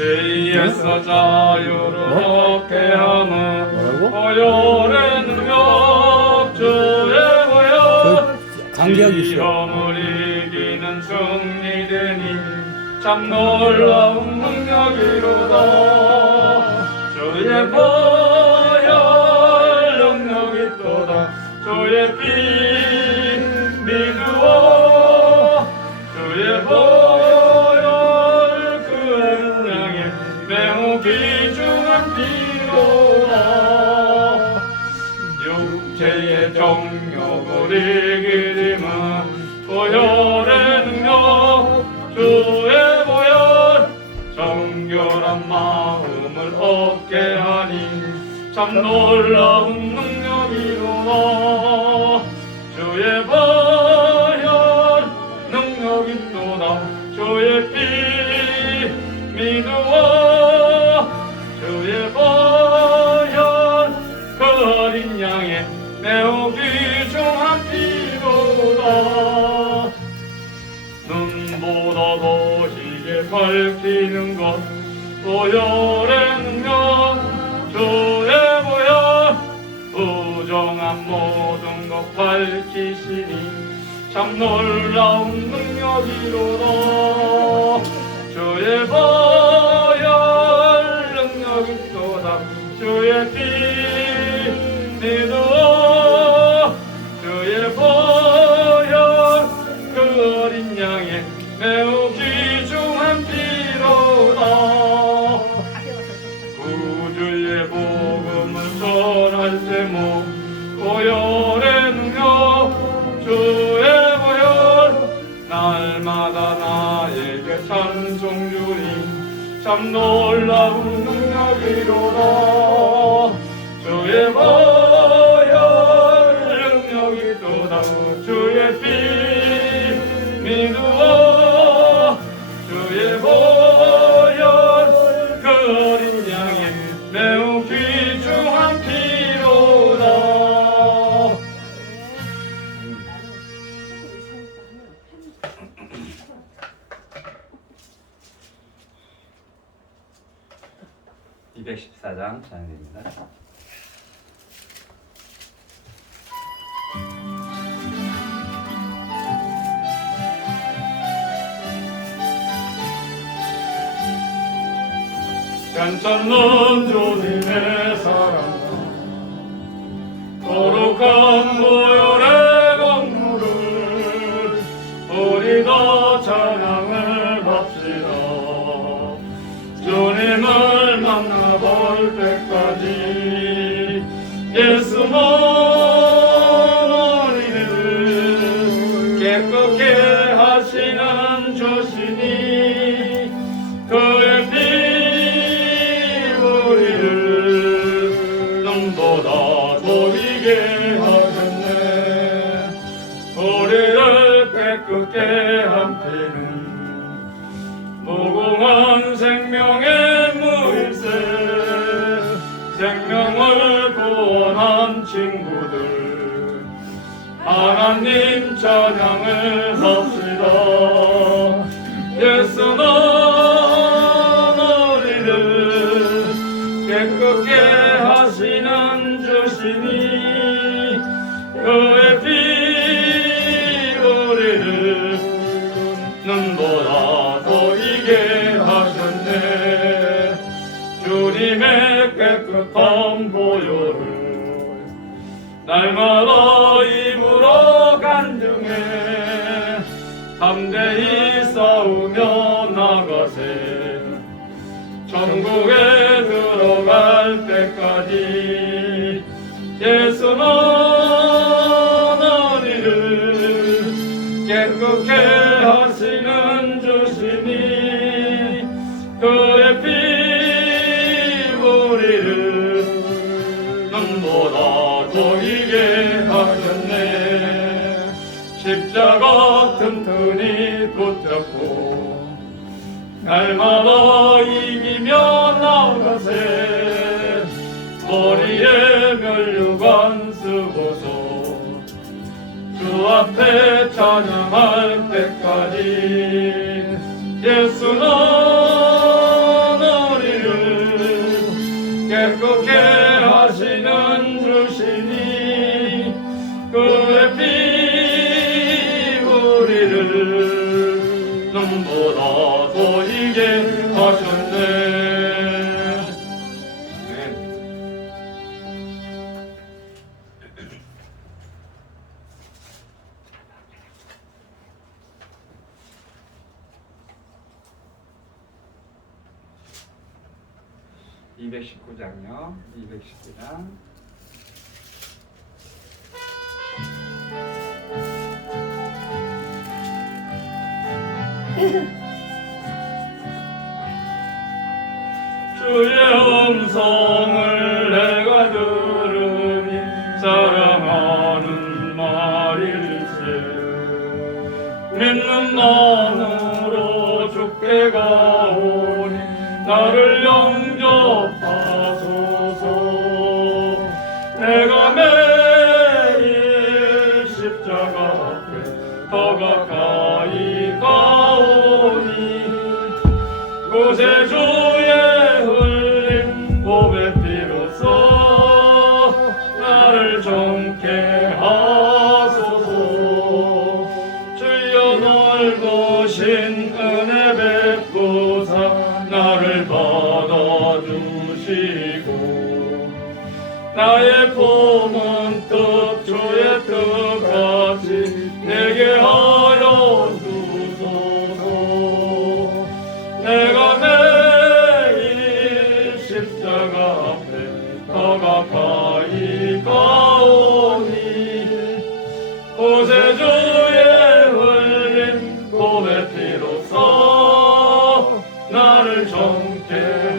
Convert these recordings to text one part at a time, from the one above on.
죄에서 자유를 얻게 하는 보혈의 능력 주의 보혈 시험을 이기는 승리되니 참 놀라운 능력이로다. 주의 보혈 능력이 또다. 주의 피 믿으오. 주의 보혈 그 향에 매우 귀중한 피로다. 육체의 정욕을 이기림은 보혈의 능력 주의 보혈 정결한 마음을 얻게 하니 참 놀라운 능력이로다. 주의 보혈 능력이 또다. 주의 피 믿으오. 주의 보혈 그 어린 양의 매우 귀중한 피로다. 눈보다 도시게 밝히는 것 보혈의 능력 주의 보혈 부정한 모든 것 밝히시니 참 놀라운 능력이로다. 주의 보혈 능력이 또다. 주의 피 믿어. 주의 보혈 그 어린 양의 매우 귀중한 피로다. 구주의 복음을 전할 제목 보혈의 능력 주의 보혈 날마다 나에게 찬송 주니 참 놀라운 능력이로다. 주의 보혈 능력이 또다. 주의 피 믿으오. 주의 보혈 그 어린 양의 매우 귀중한 피로다. 214장 찬양입니다. 괜찮는 주님의 사랑 거룩한 보혈의 강물을 우리 다 찬양을 합시다. 주님을 만나볼 때까지 예수는 우리를 깨끗게 하시는 주시니 그의 피 우리를 눈보다 보이게 하셨네. 우리를 깨끗게 한 피는 무궁한 생명의 물세. 생명을 구원한 친구들 하나님 찬양을 합시다. 예수는 우리를 깨끗게 하시는 주시니 그의 피 우리를 눈보다 보이게 하셨네. 주님의 깨끗한 보혈을 날마다 입으로 간증해 담대히 싸우며 나가세. 천국에 들어갈 때까지 예수는 우리를 깨끗게 하시는 주시니 그의 피 우리를 눈보다 보이게 하셨네. 십자가 튼튼히 붙잡고 날마다 이기며 나가세. 머리에 면류관 쓰고서 주 앞에 찬양할 때까지 예수는 219장이요. 219장. 주의 음성을 내가 들으니 사랑하는 말일세. 믿는 마음으로 주께 가오니 나를 영접하소서. 내가 매일 십자가 앞에 더 가까이 가오니 구세주의 흘린 보배 피로써 나를 정케 하소서. 주여 넓으신 은혜 베푸사 나를 받아주시고 나의 품은 뜻 주의 뜻같이 내게 하여 주소서. 내가 매일 십자가 앞에 더 가까이 가오니 구세주의 흘린 보배 피로써 나를 정케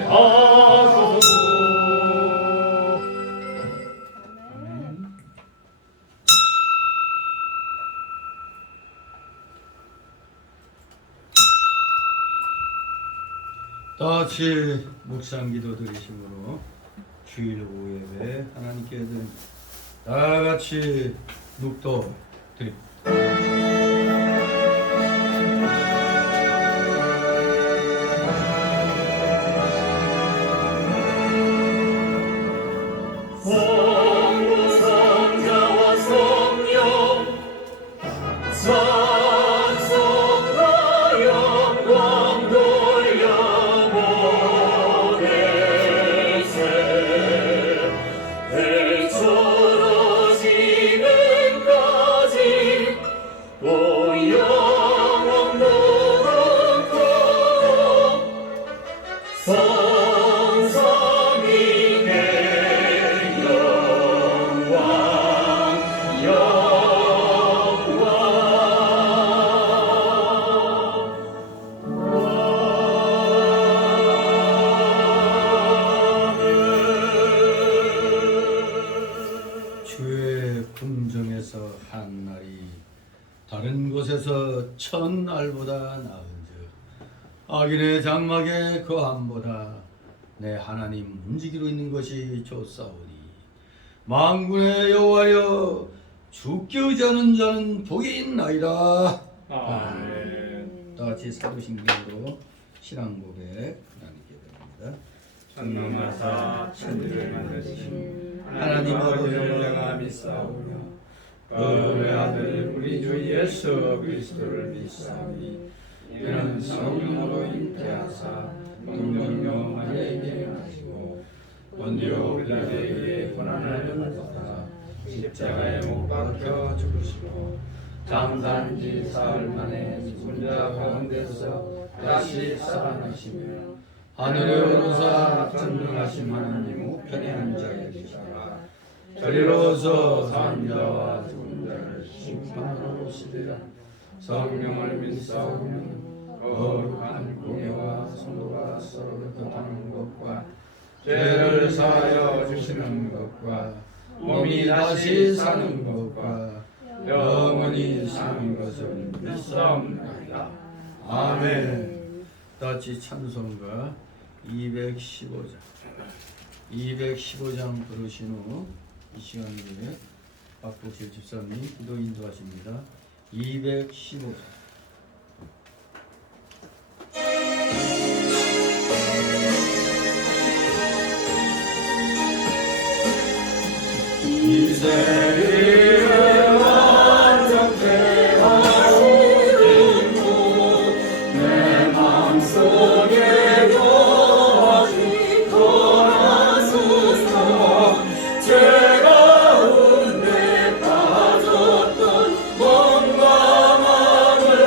하소서. 다 같이 묵상기도 드리심으로 주일 오후 예배 하나님께 드립니다. 다 같이 묵도 드립니다. 성부성자와 성령 찬송과 영광 돌려보내세. 대처로 지금까지 오 영원 무궁토록 성삼위의 영광 주의 궁정에서 한 날이 다른 곳에서 천 날보다 나은즉 악인의 장막에 거함보다 내 하나님 움직이고 있는 것이 좋사오니 만군의 여호와여 주께 의지하는 자는 복이 있나이다. 아멘. 다 같이 사도신경으로 신앙 고백 하나님께 드립니다. 전능하사 천지를 만드신 하나님 아버지를 내가 믿사오며 그의 아들 우리 주 예수 그리스도를 믿사오니 이는 성령으로 잉태하사 동정녀 마리아에게 나시고 본디오 빌라도에게 고난을 받아 십자가에 못 박혀 죽으시고 장사한지 사흘 만에 죽은 자 가운데서 다시 살아나시며 하늘에 오르사 전능하신 하나님 우편에 앉아 계시다가 저리로서 산 자와 죽은 자를 심판하러 오시리라. 성령을 믿사오며 거룩한 공예와 성도가 서로를 교통하는 것과 죄를 사하여 주시는 것과 몸이 다시 사는 것과 영원히 사는 것을 믿사옵나이다. 아멘. 다같이 찬송가 215장 부르신 후 이 시간에 박복실 집사님 기도 인도하십니다. 215장. 이 세리를 완전케 하시는 분 내 맘속에 거하시 돌아서서 죄 가운데 빠졌던 몸과 마음을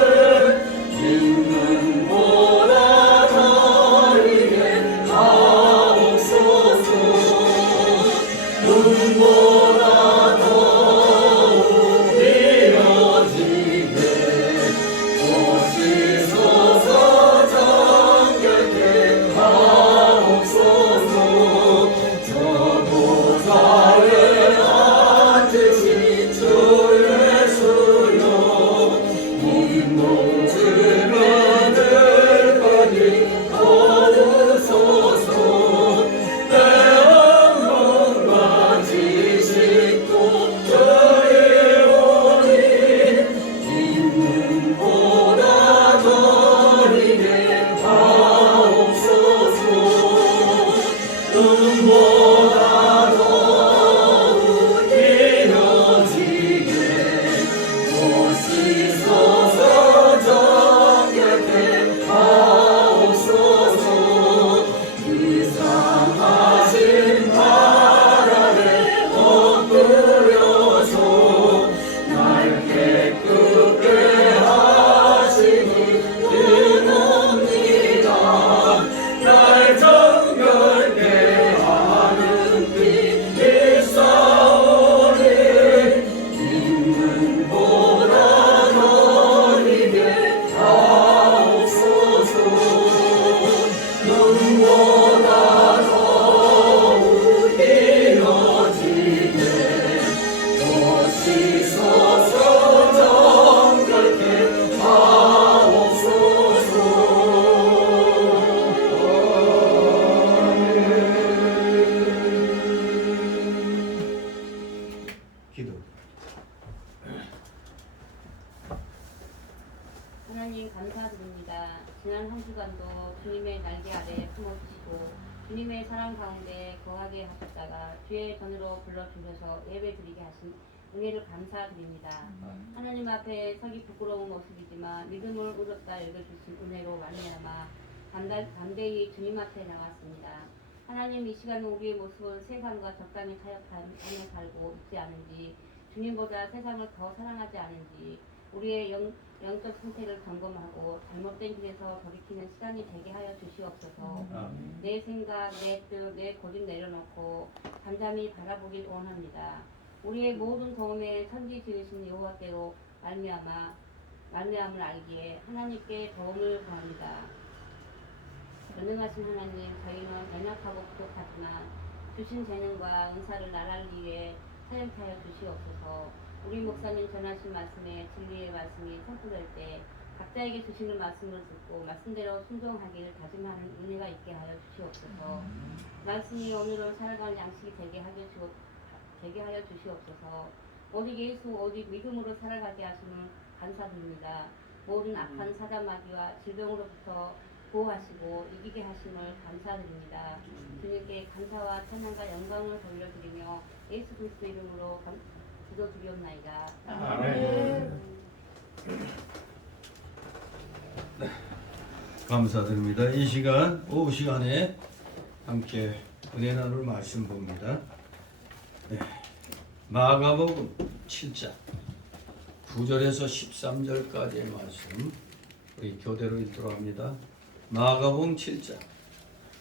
주시소서 정결케 하옵소서. 기도. 하나님 감사드립니다. 지난 한 주간도 주님의 날개 아래 품어주시고 주님의 사랑 가운데 거하게 하셨다가 주의 전으로 불러주셔서 예배 드리게 하신 은혜를 감사드립니다. 하나님 앞에 서기 부끄러운 모습이지만 믿음을 의롭다 여겨주신 은혜로 말미암아 담대히 주님 앞에 나왔습니다. 하나님, 이 시간 우리의 모습은 세상과 적당히 타협한 삶을 살고 있지 않은지, 주님보다 세상을 더 사랑하지 않은지 우리의 영적 상태를 점검하고 잘못된 길에서 돌이키는 시간이 되게 하여 주시옵소서. 내 생각, 내 뜻, 내 고집 내려놓고 잠잠히 바라보길 원합니다. 우리의 모든 도움에 선지 지으신 여호와께로 말미암을 알기에 하나님께 도움을 구합니다. 전능하신 하나님, 저희는 연약하고 부족하지만 주신 재능과 은사를 나라를 위해 사용케 하여 주시옵소서. 우리 목사님 전하신 말씀에 진리의 말씀이 선포될 때 각자에게 주시는 말씀을 듣고 말씀대로 순종하기를 다짐하는 은혜가 있게 하여 주시옵소서. 말씀이 오늘을 살아갈 양식이 되게 하여 주시옵소서. 오직 예수, 오직 믿음으로 살아가게 하시는 감사드립니다. 모든 악한 사자마귀와 질병으로부터 보호하시고 이기게 하심을 감사드립니다. 주님께 감사와 찬양과 영광을 돌려드리며 예수 그리스도 이름으로 기도드리옵나이다. 아멘. 감사드립니다. 이 시간 오후 시간에 함께 은혜 나눌 말씀 봅니다. 네. 마가복음 7장 9절에서 13절까지의 말씀 우리 교대로 읽도록 합니다. 마가복음 7장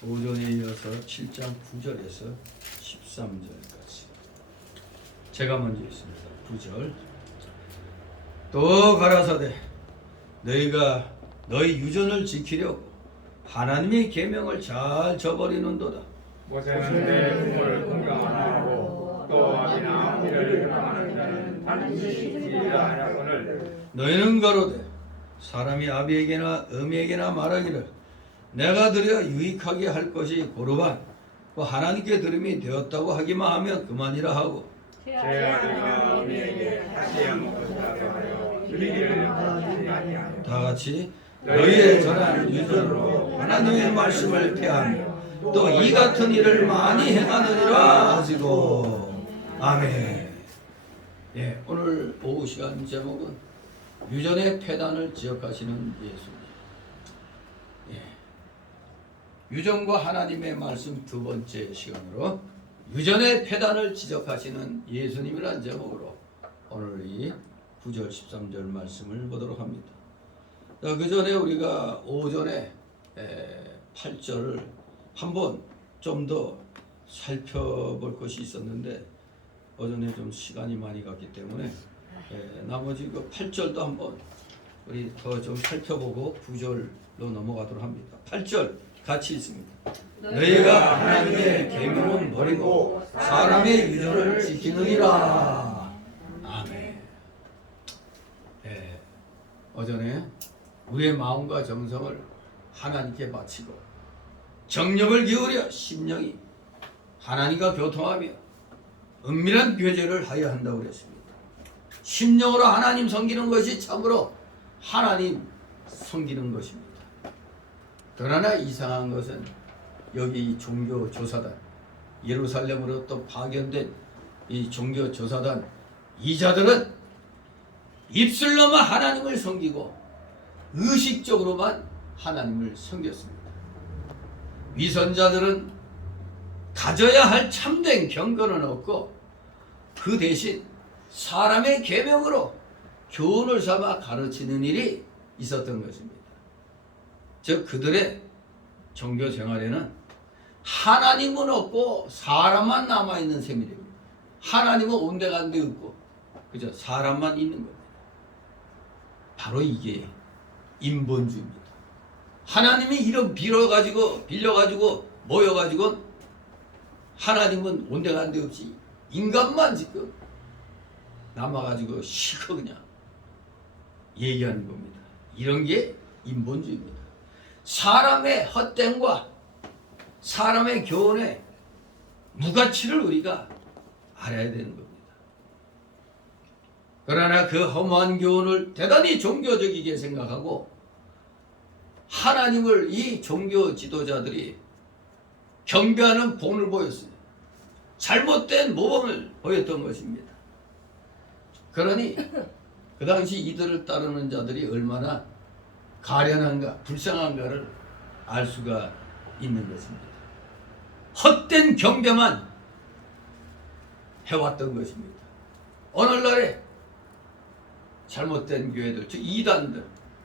오전에 이어서 7장 9절에서 13절까지 제가 먼저 읽습니다. 9절 또 가라사대 너희가 너희 유전을 지키려고 하나님의 계명을 잘 저버리는도다. 모세는 내 부모를 공경 안 하고 또 아비나 아비를 혐오하는 자는 반드시 죽이라 하거늘 너희는 가로되 사람이 아비에게나 어미에게나 말하기를 내가 드려 유익하게 할 것이 고르반 또 하나님께 들음이 되었다고 하기만 하면 그만이라 하고 제 아비가 어미에게 다시 한 것이라고 하여 줄이기를 아니하여 다 같이 너희의 전한 유전으로 하나님의 말씀을 폐하며 또 이 같은 일을 많이 행하느니라 하시고 아멘. 예, 오늘 오후 시간 제목은 유전의 폐단을 지적하시는 예수님. 예, 유전과 하나님의 말씀 두 번째 시간으로 유전의 폐단을 지적하시는 예수님이라는 제목으로 오늘 이 9절 13절 말씀을 보도록 합니다. 그 전에 우리가 오전에 8절을 한번 좀 더 살펴볼 것이 있었는데 오전에 좀 시간이 많이 갔기 때문에 나머지 그 8절도 한번 우리 더 좀 살펴보고 9절로 넘어가도록 합니다. 8절 같이 읽습니다. 너희가 하나님의 계명은 버리고 사람의 유전을 지키느니라. 아멘. 오전에 우리의 마음과 정성을 하나님께 바치고 정력을 기울여 심령이 하나님과 교통하며 은밀한 교제를 하여야 한다고 그랬습니다. 심령으로 하나님 섬기는 것이 참으로 하나님 섬기는 것입니다. 그러나 이상한 것은 여기 이 종교 조사단 예루살렘으로 또 파견된 이 종교 조사단 이자들은 입술로만 하나님을 섬기고 의식적으로만 하나님을 섬겼습니다. 위선자들은 가져야 할 참된 경건은 없고 그 대신 사람의 계명으로 교훈을 삼아 가르치는 일이 있었던 것입니다. 즉 그들의 종교 생활에는 하나님은 없고 사람만 남아있는 셈이 됩니다. 하나님은 온데간데 없고 그저 사람만 있는 겁니다. 바로 이게 인본주의입니다. 하나님이 이런 빌려가지고 모여가지고 하나님은 온데간데 없이 인간만 지금 남아가지고 실컷 그냥 얘기하는 겁니다. 이런 게 인본주의입니다. 사람의 헛됨과 사람의 교훈의 무가치를 우리가 알아야 되는 겁니다. 그러나 그 허무한 교훈을 대단히 종교적이게 생각하고 하나님을 이 종교 지도자들이 경배하는 본을 보였어요. 잘못된 모범을 보였던 것입니다. 그러니 그 당시 이들을 따르는 자들이 얼마나 가련한가 불쌍한가를 알 수가 있는 것입니다. 헛된 경배만 해왔던 것입니다. 오늘날에 잘못된 교회들, 즉 이단들,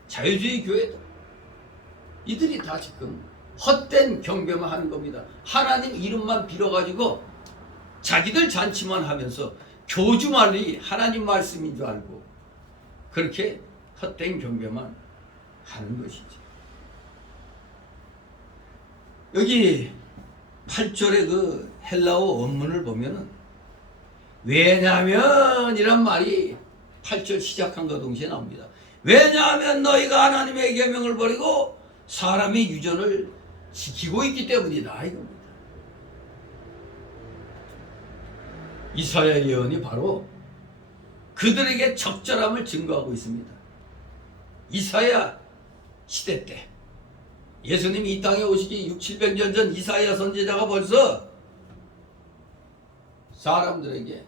자유주의 교회들, 이들이 다 지금 헛된 경배만 하는 겁니다. 하나님 이름만 빌어가지고 자기들 잔치만 하면서 교주말이 하나님 말씀인 줄 알고 그렇게 헛된 경배만 하는 것이죠. 여기 8절의 그 헬라어 원문을 보면은 왜냐하면 이란 말이 8절 시작한과 동시에 나옵니다. 왜냐하면 너희가 하나님의 계명을 버리고 사람의 유전을 지키고 있기 때문이다 이겁니다. 이사야 예언이 바로 그들에게 적절함을 증거하고 있습니다. 이사야 시대 때 예수님이 이 땅에 오시기 600~700년 전 이사야 선지자가 벌써 사람들에게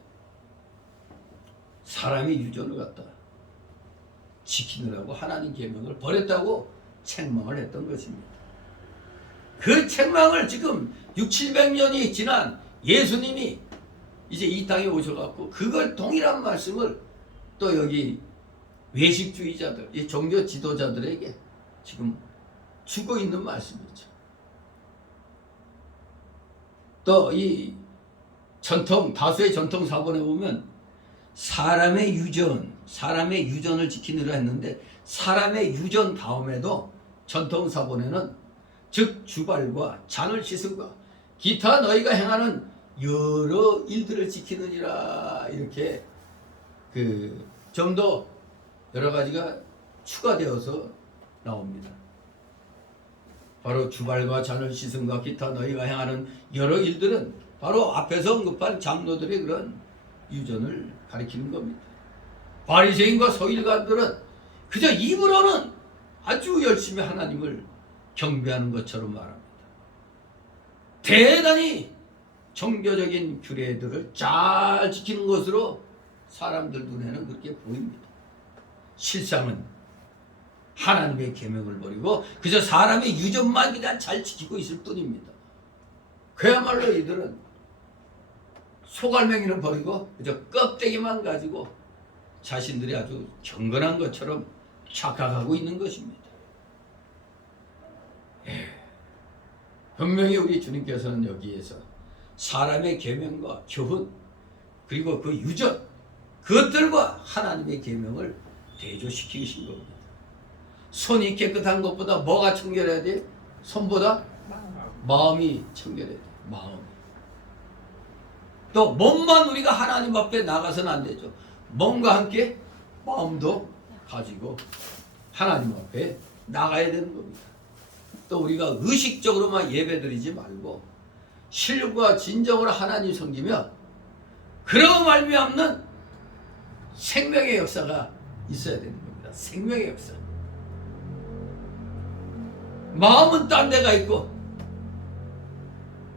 사람의 유전을 갖다 지키느라고 하나님 계명을 버렸다고 책망을 했던 것입니다. 그 책망을 지금 600~700년이 지난 예수님이 이제 이 땅에 오셔갖고 그걸 동일한 말씀을 또 여기 외식주의자들, 이 종교 지도자들에게 지금 주고 있는 말씀이죠. 또 이 다수의 전통 사본에 보면 사람의 유전을 지키느라 했는데 사람의 유전 다음에도 전통 사본에는 즉 주발과 잔을 씻음과 기타 너희가 행하는 여러 일들을 지키느니라 이렇게 좀 더 여러 가지가 추가되어서 나옵니다. 바로 주발과 잔을 씻음과 기타 너희가 행하는 여러 일들은 바로 앞에서 언급한 장로들의 그런 유전을 가리키는 겁니다. 바리새인과 서기관들은 그저 입으로는 아주 열심히 하나님을 경배하는 것처럼 말합니다. 대단히 종교적인 규례들을 잘 지키는 것으로 사람들 눈에는 그렇게 보입니다. 실상은 하나님의 계명을 버리고 그저 사람의 유전만 그냥 잘 지키고 있을 뿐입니다. 그야말로 이들은 소갈맹이는 버리고 그저 껍데기만 가지고 자신들이 아주 경건한 것처럼 착각하고 있는 것입니다. 분명히 우리 주님께서는 여기에서 사람의 계명과 교훈 그리고 그 유전 그것들과 하나님의 계명을 대조시키신 겁니다. 손이 깨끗한 것보다 뭐가 청결해야 돼? 손보다 마음이 청결해야 돼. 마음이. 또 몸만 우리가 하나님 앞에 나가서는 안 되죠. 몸과 함께 마음도 가지고 하나님 앞에 나가야 되는 겁니다. 또 우리가 의식적으로만 예배드리지 말고 신령과 진정으로 하나님 섬기며 그런 말미암는 생명의 역사가 있어야 되는 겁니다. 생명의 역사. 마음은 딴 데가 있고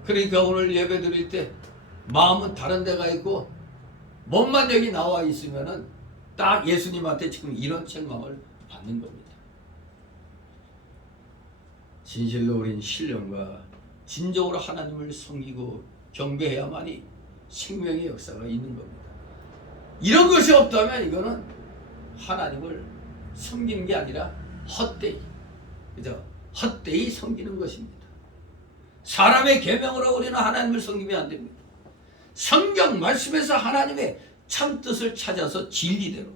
그러니까 오늘 예배 드릴 때 마음은 다른 데가 있고 몸만 여기 나와 있으면은 딱 예수님한테 지금 이런 책망을 받는 겁니다. 진실로 우린 신령과 진정으로 하나님을 섬기고 경배해야만이 생명의 역사가 있는 겁니다. 이런 것이 없다면 이거는 하나님을 섬기는 게 아니라 헛되이 그죠? 헛되이 섬기는 것입니다. 사람의 계명으로 우리는 하나님을 섬기면 안 됩니다. 성경 말씀에서 하나님의 참 뜻을 찾아서 진리대로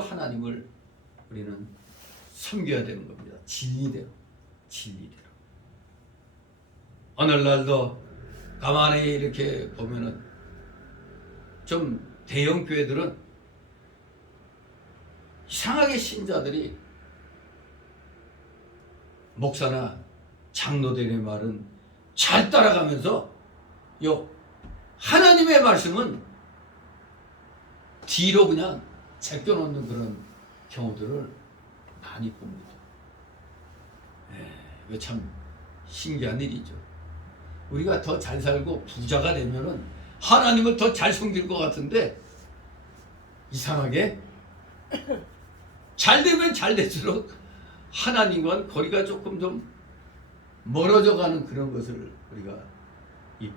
하나님을 우리는 섬겨야 되는 겁니다. 진리대로. 오늘날도 가만히 이렇게 보면은 좀 대형 교회들은 이상하게 신자들이 목사나 장로들의 말은 잘 따라가면서 요 하나님의 말씀은 뒤로 그냥 제껴놓는 그런 경우들을 많이 봅니다. 이거 참 신기한 일이죠. 우리가 더 잘 살고 부자가 되면은 하나님을 더 잘 섬길 것 같은데 이상하게 잘 되면 잘 될수록 하나님과는 거리가 조금 좀 멀어져 가는 그런 것을 우리가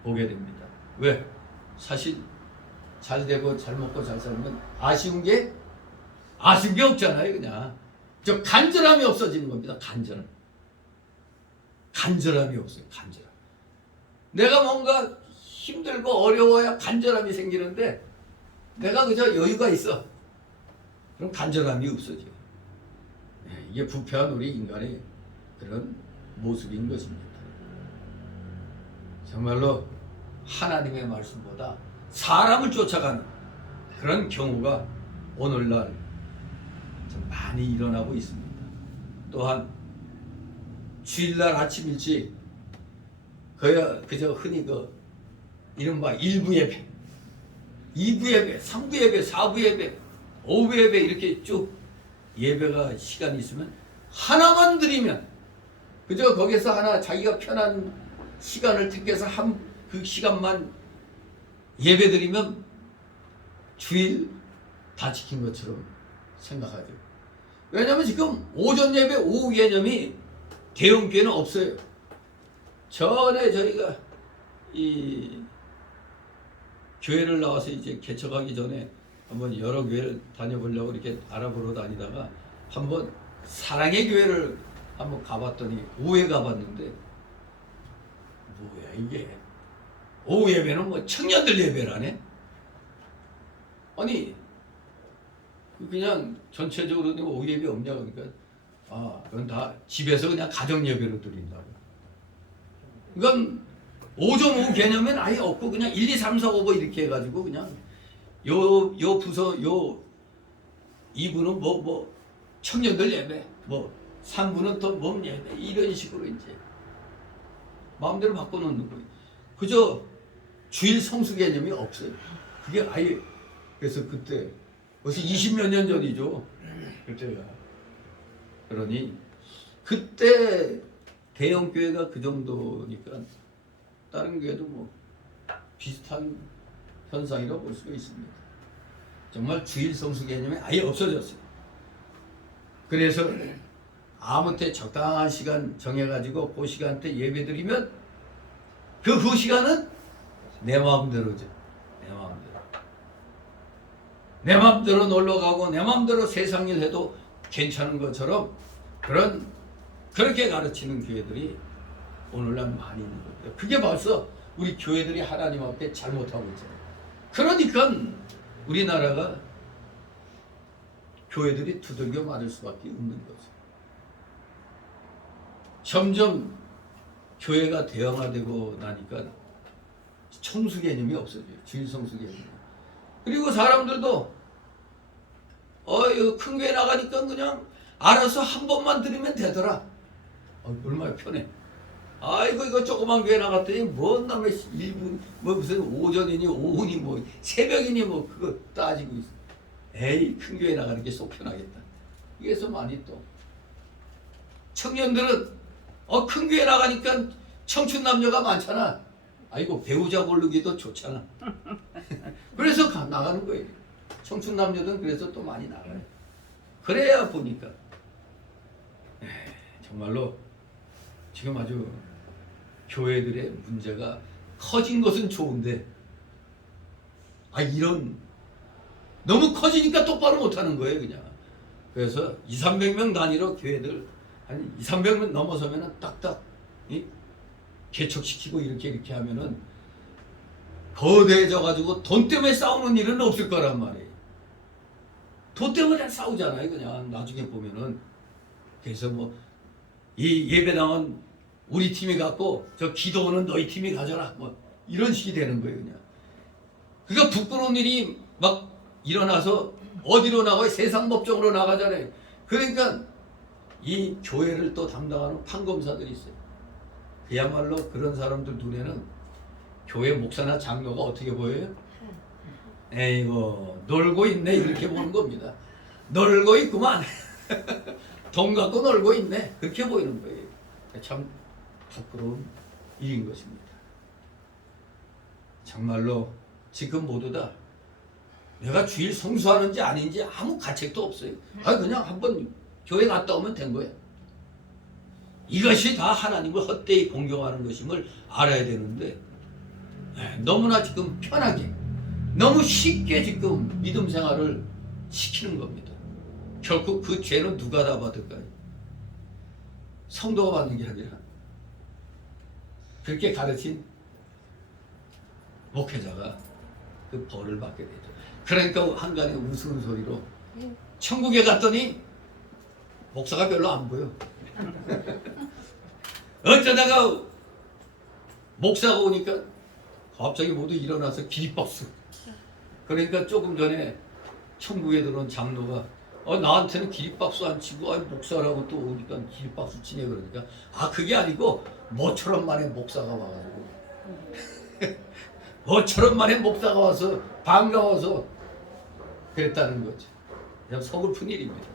보게 됩니다. 왜? 사실 잘 되고 잘 먹고 잘 살면 아쉬운 게 없잖아요. 그냥 저 간절함이 없어지는 겁니다. 간절함이 없어요. 간절함. 내가 뭔가 힘들고 어려워야 간절함이 생기는데 내가 그저 여유가 있어. 그럼 간절함이 없어져. 이게 부패한 우리 인간의 그런 모습인 것입니다. 정말로 하나님의 말씀보다 사람을 쫓아가는 그런 경우가 오늘날 좀 많이 일어나고 있습니다. 또한 주일날 아침 일찍 그저 흔히 이른바 1부 예배, 2부 예배, 3부 예배, 4부 예배, 5부 예배 이렇게 쭉 예배가 시간이 있으면 하나만 드리면 그저 거기서 하나 자기가 편한 시간을 택해서 그 시간만 예배 드리면 주일 다 지킨 것처럼 생각하죠. 왜냐하면 지금 오전 예배, 오후 개념이 대형 교회는 없어요. 전에 저희가 이 교회를 나와서 이제 개척하기 전에 한번 여러 교회를 다녀보려고 이렇게 알아보러 다니다가 한번 사랑의 교회를 한번 가봤더니 오후에 가봤는데 뭐야 이게 오후 예배는 뭐 청년들 예배라네. 아니 그냥 전체적으로 오후 예배 없냐 그러니까 그건 다 집에서 그냥 가정 예배로 드린다고. 그건 오전 오후 개념은 아예 없고 그냥 1, 2, 3, 4, 5 이렇게 해가지고 그냥 요 부서 요 2부는 뭐 청년들 예배, 뭐 3부는 또 몸 예배 이런 식으로 이제 마음대로 바꿔놓는 거예요. 그저 주일 성수 개념이 없어요. 그게 아예 그래서 그때 벌써 20몇 년 전이죠. 그때가 그러니 그때 대형 교회가 그 정도니까 다른 교회도 뭐 비슷한 현상이라고 볼 수가 있습니다. 정말 주일 성수 개념이 아예 없어졌어요. 그래서 아무 때 적당한 시간 정해가지고 그 시간대 예배 드리면 그 시간은 내 마음대로죠. 내 마음대로 놀러 가고 내 마음대로 세상 일 해도 괜찮은 것처럼 그렇게 가르치는 교회들이 오늘날 많이 있는 겁니다. 그게 벌써 우리 교회들이 하나님 앞에 잘못하고 있잖아요. 그러니까 우리나라가 교회들이 두들겨 맞을 수밖에 없는 거죠. 점점 교회가 대형화되고 나니까 청수 개념이 없어져요. 주일 성수 개념이. 그리고 사람들도 이거 큰 교회 나가니까 그냥 알아서 한 번만 드리면 되더라. 얼마나 편해. 이거 조그만 교회 나갔더니 뭔 놈의 1분 뭐 무슨 오전이니 오후니 뭐 새벽이니 뭐 그거 따지고 있어. 에이 큰 교회 나가는 게 속 편하겠다. 그래서 많이 또 청년들은 큰 교회 나가니까 청춘 남녀가 많잖아. 아이고 배우자 고르기도 좋잖아. 그래서 나가는 거예요. 청춘 남녀들은 그래서 또 많이 나가요. 그래야 보니까 정말로 지금 아주 교회들의 문제가 커진 것은 좋은데 이런 너무 커지니까 똑바로 못하는 거예요 그냥. 그래서 200~300명 단위로 교회들 한 200~300명 넘어서면은 딱딱 개척시키고 이렇게 하면은 거대해져 가지고 돈 때문에 싸우는 일은 없을 거란 말이에요. 돈 때문에 싸우잖아요 그냥 나중에 보면은. 그래서 뭐 이 예배당은 우리 팀이 갖고 저 기도는 너희 팀이 가져라 뭐 이런 식이 되는 거예요 그냥. 그러니까 부끄러운 일이 막 일어나서 어디로 나가요? 세상 법정으로 나가잖아요. 그러니까 이 교회를 또 담당하는 판검사들이 있어요. 그야말로 그런 사람들 눈에는 교회 목사나 장로가 어떻게 보여요? 에이고 놀고 있네 이렇게 보는 겁니다. 놀고 있구만. 돈 갖고 놀고 있네 그렇게 보이는 거예요. 참 부끄러운 일인 것입니다. 정말로 지금 모두 다 내가 주일 성수하는지 아닌지 아무 가책도 없어요. 그냥 한번 교회 갔다 오면 된 거예요. 이것이 다 하나님을 헛되이 공경하는 것임을 알아야 되는데 너무나 지금 편하게 너무 쉽게 지금 믿음 생활을 시키는 겁니다. 결국 그 죄는 누가 다 받을까요? 성도가 받는 게 아니라 그렇게 가르친 목회자가 그 벌을 받게 되죠. 그러니까 한간에 우스운 소리로 천국에 갔더니 목사가 별로 안 보여. 어쩌다가 목사가 오니까 갑자기 모두 일어나서 기립박수. 그러니까 조금 전에 천국에 들어온 장로가 나한테는 기립박수 안 치고 목사라고 또 오니까 기립박수 치네 그러니까 그게 아니고 모처럼 만에 목사가 와가지고 모처럼 만에 목사가 와서 반가워서 그랬다는 거죠. 그냥 서글픈 일입니다.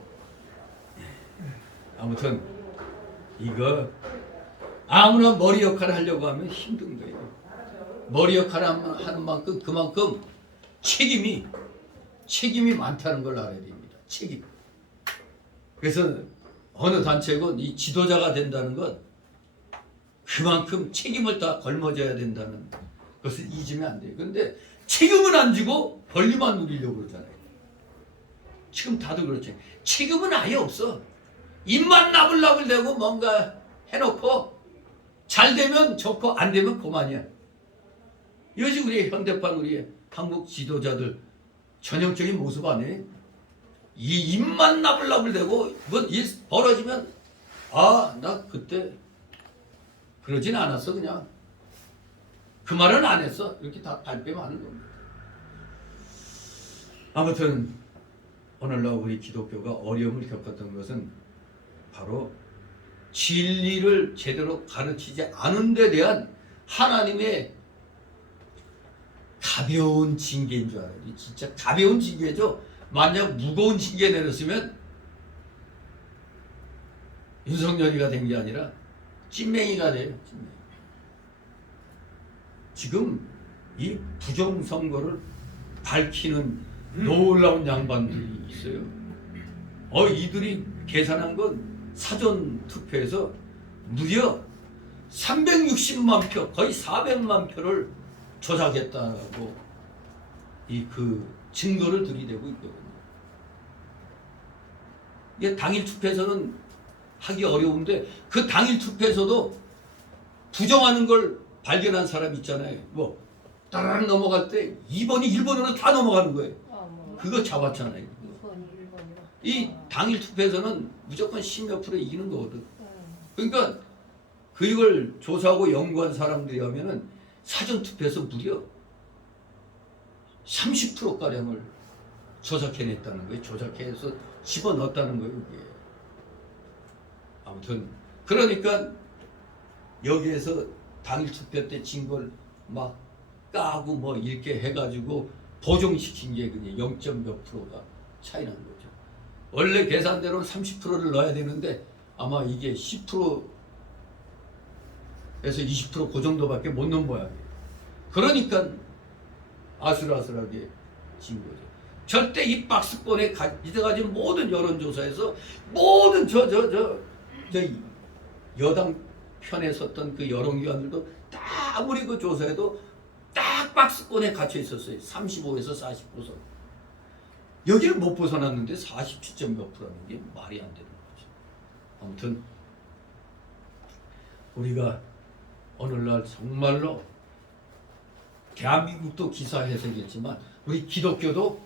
아무튼 이거 아무나 머리 역할을 하려고 하면 힘든 거예요. 머리 역할을 하는 만큼 그만큼 책임이 많다는 걸 알아야 됩니다. 책임. 그래서 어느 단체건 이 지도자가 된다는 건 그만큼 책임을 다 걸머져야 된다는 것을 잊으면 안 돼요. 그런데 책임은 안 지고 권리만 누리려고 그러잖아요. 지금 다들 그렇죠. 책임은 아예 없어. 입만 나불나불 대고 뭔가 해놓고 잘 되면 좋고 안 되면 그만이야. 이것이 우리의 현대판 우리의 한국 지도자들 전형적인 모습 아니에요? 이 입만 나불나불 대고 뭐 일 벌어지면 나 그때 그러진 않았어 그냥 그 말은 안 했어 이렇게 다 발뺌하는 겁니다. 아무튼 오늘날 우리 기독교가 어려움을 겪었던 것은 바로 진리를 제대로 가르치지 않은 데 대한 하나님의 가벼운 징계인 줄 알아요. 진짜 가벼운 징계죠. 만약 무거운 징계 내렸으면 윤석열이가 된 게 아니라 찐맹이가 돼요. 찐맹이. 지금 이 부정선거를 밝히는 놀라운 양반들이 있어요. 이들이 계산한 건 사전 투표에서 무려 360만 표, 거의 400만 표를 조작했다고 그 증거를 들이대고 있거든요. 이게 당일 투표에서는 하기 어려운데 그 당일 투표에서도 부정하는 걸 발견한 사람 있잖아요. 뭐 따라락 넘어갈 때 2번이 1번으로 다 넘어가는 거예요. 그거 잡았잖아요. 이 당일 투표에서는 무조건 10몇 프로 이기는 거거든. 그러니까 그걸 조사하고 연구한 사람들이 하면은 사전 투표에서 무려 30%가량을 조작해냈다는 거예요. 조작해서 집어넣었다는 거예요. 이게. 아무튼 그러니까 여기에서 당일 투표 때 진 걸 막 까고 뭐 이렇게 해가지고 보정시킨 게 그냥 0. 몇 프로가 차이 난 거죠. 원래 계산대로는 30%를 넣어야 되는데 아마 이게 10%에서 20% 그 정도밖에 못 넣은 모양이에요. 그러니까 아슬아슬하게 진 거죠. 절대 이 박스권에 이제까지 모든 여론조사에서 모든 저 여당 편에 섰던 그 여론기관들도 다 아무리 그 조사해도 딱 박스권에 갇혀 있었어요. 35에서 40%. 여기를 못 벗어났는데 47. 몇 프로라는 게 말이 안 되는 거죠. 아무튼 우리가 오늘날 정말로 대한민국도 기사회생했지만 우리 기독교도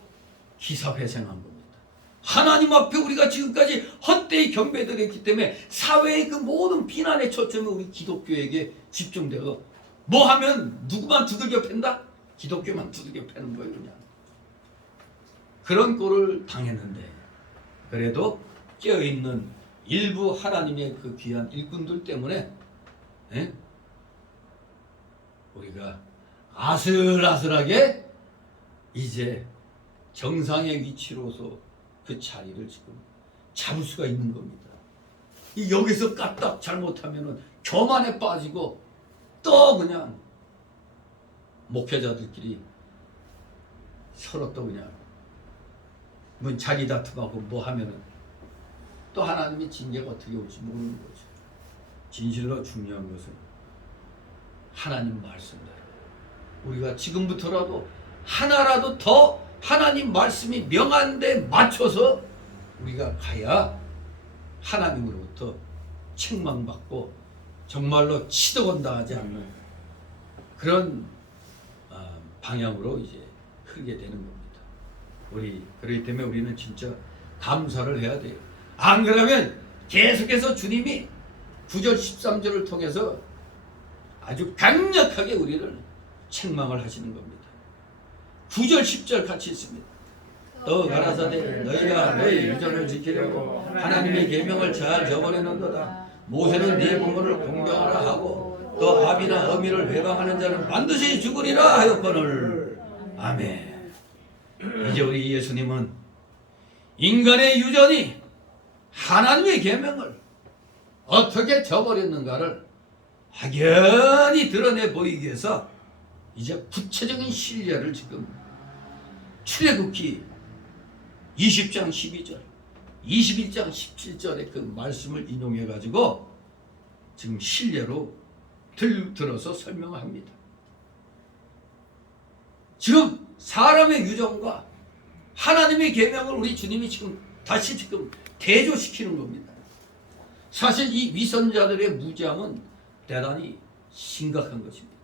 기사회생한 겁니다. 하나님 앞에 우리가 지금까지 헛되이 경배드렸기 때문에 사회의 그 모든 비난의 초점이 우리 기독교에게 집중되고 뭐 하면 누구만 두들겨 팬다? 기독교만 두들겨 패는 거예요. 그냥 그런 꼴을 당했는데 그래도 깨어있는 일부 하나님의 그 귀한 일꾼들 때문에 우리가 아슬아슬하게 이제 정상의 위치로서 그 자리를 지금 잡을 수가 있는 겁니다. 여기서 까딱 잘못하면은 교만에 빠지고 또 그냥 목회자들끼리 서로 또 그냥 뭐 자기 다툼하고 뭐 하면은 또 하나님의 징계가 어떻게 올지 모르는 거죠. 진실로 중요한 것은 하나님 말씀대로 우리가 지금부터라도 하나라도 더 하나님 말씀이 명한 데 맞춰서 우리가 가야 하나님으로부터 책망받고 정말로 치도건당하지 않는 그런 방향으로 이제 흐르게 되는 겁니다. 그렇기 때문에 우리는 진짜 감사를 해야 돼요. 안 그러면 계속해서 주님이 9절 13절을 통해서 아주 강력하게 우리를 책망을 하시는 겁니다. 9절 10절 같이 있습니다. 또 가라사대 너희가 너희 유전을 지키려고 하나님의 계명을 잘 저버리는도다. 모세는 네 부모를 공경하라 하고 또 아비나 어미를 회방하는 자는 반드시 죽으리라 하였거늘. 아멘. 이제 우리 예수님은 인간의 유전이 하나님의 계명을 어떻게 저버렸는가를 확연히 드러내 보이기 위해서 이제 구체적인 신뢰를 지금 출애굽기 20장 12절 21장 17절의 그 말씀을 인용해 가지고 지금 신뢰로 들어서 설명합니다. 지금 사람의 유전과 하나님의 계명을 우리 주님이 지금 다시 지금 대조시키는 겁니다. 사실 이 위선자들의 무지함은 대단히 심각한 것입니다.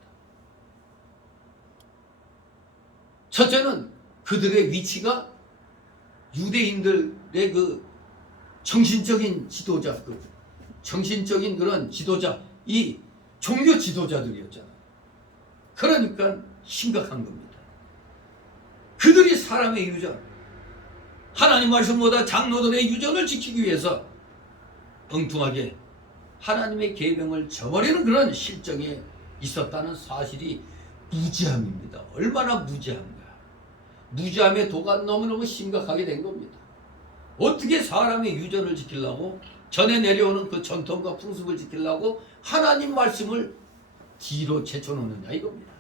첫째는 그들의 위치가 유대인들의 그 정신적인 지도자, 정신적인 그런 지도자, 이 종교 지도자들이었잖아요. 그러니까 심각한 겁니다. 그들이 사람의 유전, 하나님 말씀보다 장로들의 유전을 지키기 위해서 엉뚱하게 하나님의 계명을 저버리는 그런 실정에 있었다는 사실이 무지함입니다. 얼마나 무지한가. 무지함의 도가 너무너무 심각하게 된 겁니다. 어떻게 사람의 유전을 지키려고 전에 내려오는 그 전통과 풍습을 지키려고 하나님 말씀을 뒤로 제쳐놓느냐 이겁니다.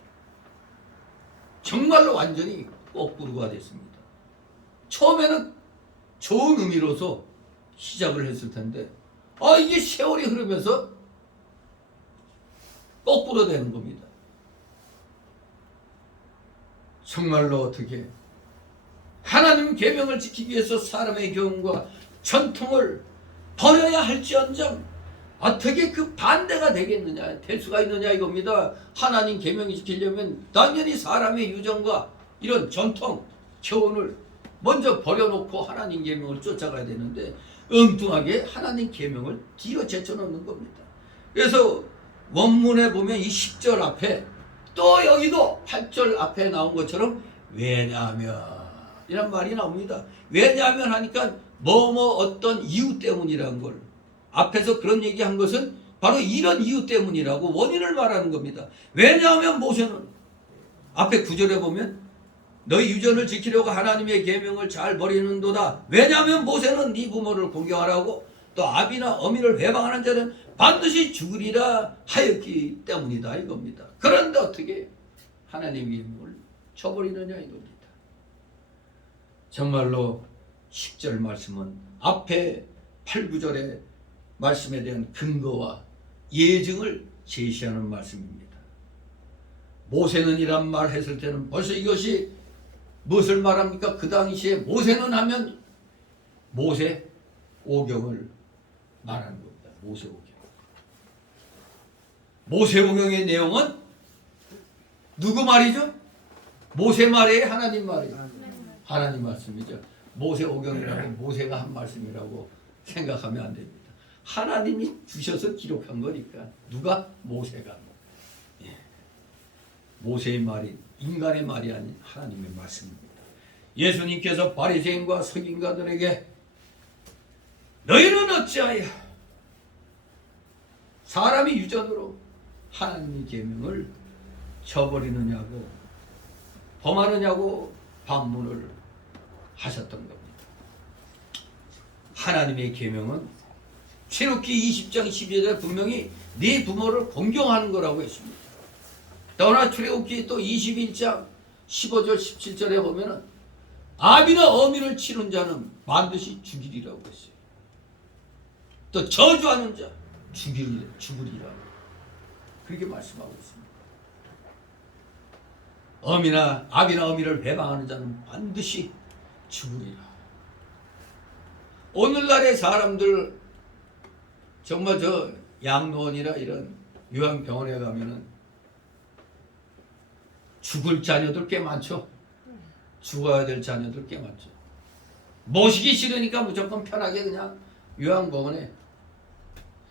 정말로 완전히 거꾸로가 됐습니다. 처음에는 좋은 의미로서 시작을 했을 텐데 이게 세월이 흐르면서 거꾸로 되는 겁니다. 정말로 어떻게 하나님 계명을 지키기 위해서 사람의 교훈과 전통을 버려야 할지언정 어떻게 그 반대가 되겠느냐, 될 수가 있느냐 이겁니다. 하나님 계명을 지키려면 당연히 사람의 유전과 이런 전통, 교훈을 먼저 버려놓고 하나님 계명을 쫓아가야 되는데 엉뚱하게 하나님 계명을 뒤로 제쳐놓는 겁니다. 그래서 원문에 보면 이 10절 앞에 또 여기도 8절 앞에 나온 것처럼 왜냐하면 이란 말이 나옵니다. 왜냐하면 하니까 뭐뭐 어떤 이유 때문이라는 걸 앞에서 그런 얘기한 것은 바로 이런 이유 때문이라고 원인을 말하는 겁니다. 왜냐하면 모세는 앞에 9절에 보면 너희 유전을 지키려고 하나님의 계명을 잘 버리는도다. 왜냐하면 모세는 네 부모를 공경하라고 또 아비나 어미를 회방하는 자는 반드시 죽으리라 하였기 때문이다 이겁니다. 그런데 어떻게 하나님의 계명을 저버리느냐 이겁니다. 정말로 10절 말씀은 앞에 8, 9절의 말씀에 대한 근거와 예증을 제시하는 말씀입니다. 모세는 이란 말 했을 때는 벌써 이것이 무엇을 말합니까? 그 당시에 모세는 하면 모세 오경을 말하는 겁니다. 모세 오경. 모세 오경의 내용은 누구 말이죠? 모세 말이에요? 하나님 말이에요? 하나님 말씀이죠. 모세 오경이라고 모세가 한 말씀이라고 생각하면 안 됩니다. 하나님이 주셔서 기록한 거니까. 누가? 모세가. 모세의 말이 인간의 말이 아닌 하나님의 말씀입니다. 예수님께서 바리새인과 서기관들에게 너희는 어찌하여 사람이 유전으로 하나님의 계명을 저버리느냐고 범하느냐고 반문을 하셨던 겁니다. 하나님의 계명은 출애굽기 20장 12절에 분명히 네 부모를 공경하는 거라고 했습니다. 또나 출애굽기 또 21장 15절 17절에 보면은 아비나 어미를 치는 자는 반드시 죽이리라고 했어요. 또 저주하는 자 죽으리라 그렇게 말씀하고 있습니다. 아비나 어미를 배반하는 자는 반드시 죽으리라. 오늘날의 사람들 정말 저 양로원이나 이런 요양병원에 가면은 죽을 자녀들 꽤 많죠. 죽어야 될 자녀들 꽤 많죠. 모시기 싫으니까 무조건 편하게 그냥 요양병원에.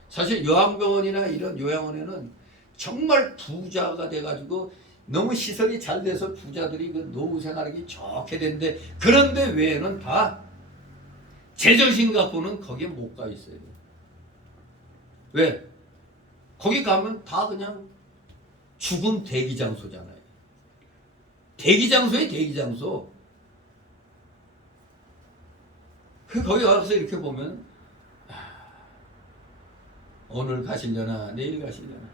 사실 요양병원이나 이런 요양원에는 정말 부자가 돼가지고 너무 시설이 잘 돼서 부자들이 그 노후 생활하기 좋게 된데, 그런데 외에는 다 제정신 갖고는 거기에 못 가 있어요. 왜? 거기 가면 다 그냥 죽음 대기장소잖아요. 대기장소에 대기장소. 거기 가서 이렇게 보면 오늘 가시려나 내일 가시려나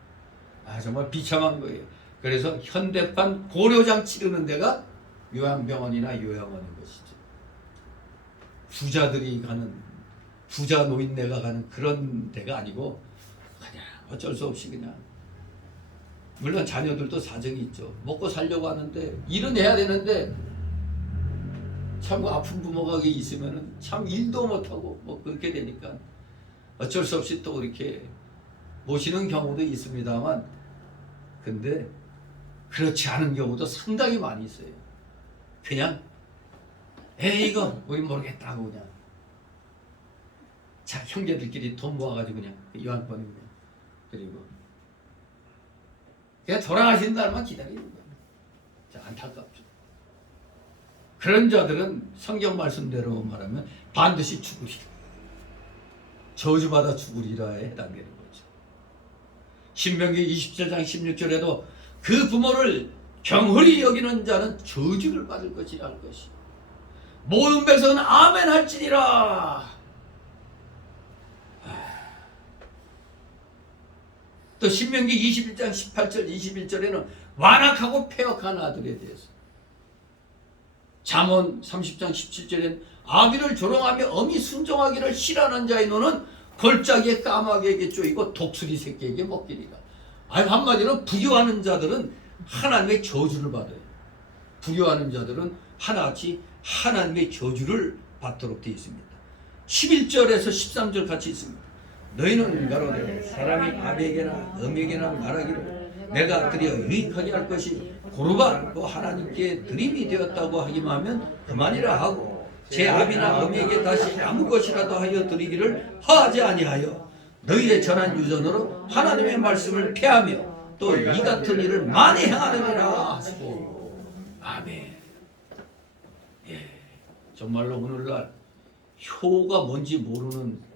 정말 비참한 거예요. 그래서 현대판 고려장 치르는 데가 요양병원이나 요양원인 것이죠. 부자들이 가는, 부자 노인네가 가는 그런 데가 아니고 그냥 어쩔 수 없이 그냥, 물론 자녀들도 사정이 있죠. 먹고 살려고 하는데 일은 해야 되는데 참 아픈 부모가 있으면은 참 일도 못하고 뭐 그렇게 되니까 어쩔 수 없이 또 이렇게 모시는 경우도 있습니다만, 근데 그렇지 않은 경우도 상당히 많이 있어요. 그냥 이거 우리 모르겠다고 그냥 자 형제들끼리 돈 모아가지고 그냥 요양원에 그냥 그리고 그냥 돌아가신 날만 기다리는 거예요. 자, 안타깝죠. 그런 자들은 성경 말씀대로 말하면 반드시 죽으리라, 저주받아 죽으리라에 해당되는 거죠. 신명기 27장 16절에도 그 부모를 경홀히 여기는 자는 저주를 받을 것이라 할 것이, 모든 백성은 아멘 할지니라. 또 신명기 21장 18절 21절에는 완악하고 패역한 아들에 대해서, 잠언 30장 17절에는 아비를 조롱하며 어미 순종하기를 싫어하는 자의 노는 골짜기에 까마귀에게 쪼이고 독수리 새끼에게 먹기리라. 한마디로 불효하는 자들은 하나님의 저주를 받아요. 불효하는 자들은 하나같이 하나님의 저주를 받도록 되어 있습니다. 11절에서 13절 같이 있습니다. 너희는 가로되 사람이 아비에게나 어미에게나 말하기를 내가 드려 유익하게 할 것이 고르바 또 하나님께 드림이 되었다고 하기만 하면 그만이라 하고, 제 아비나 어미에게 다시 아무 것이라도 하여 드리기를 하지 아니하여 너희의 전한 유전으로 하나님의 말씀을 폐하며 또 이 같은 일을 많이 행하느니라 하시고. 아멘. 예, 정말로 오늘날 효가 뭔지 모르는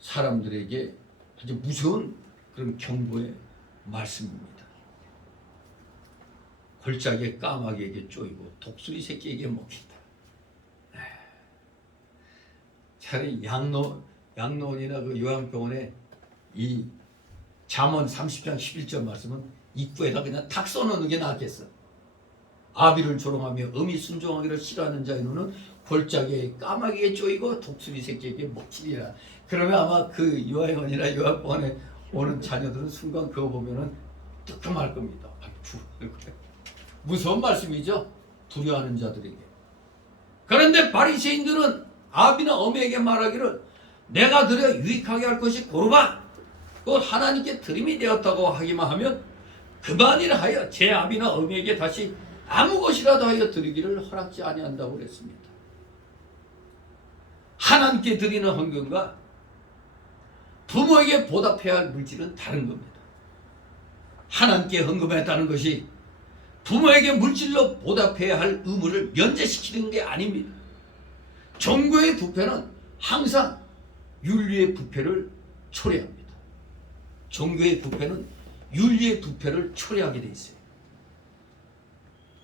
사람들에게 아주 무서운 그런 경고의 말씀입니다. 골짜기에 까마귀에게 쪼이고 독수리 새끼에게 먹힌다. 차라리 양로원이나 그 요양병원에 이 잠언 30장 11절 말씀은 입구에다 그냥 탁 써놓는 게 낫겠어. 아비를 조롱하며 어미 순종하기를 싫어하는 자의 눈은 골짜기에 까마귀에 쪼이고 독수리 새끼에게 먹히리라. 그러면 아마 그 요양원이나 요양병원에 오는 자녀들은 순간 그거 보면은 뜨끔할 겁니다. 무서운 말씀이죠. 두려워하는 자들에게. 그런데 바리새인들은 아비나 어미에게 말하기를 내가 드려 유익하게 할 것이 고르바 곧 하나님께 드림이 되었다고 하기만 하면 그만이라 하여 제 아비나 어미에게 다시 아무 것이라도 하여 드리기를 허락지 아니한다고 그랬습니다. 하나님께 드리는 헌금과 부모에게 보답해야 할 물질은 다른 겁니다. 하나님께 헌금했다는 것이 부모에게 물질로 보답해야 할 의무를 면제시키는 게 아닙니다. 종교의 부패는 항상 윤리의 부패를 초래합니다. 종교의 부패는 윤리의 부패를 초래하게 돼 있어요.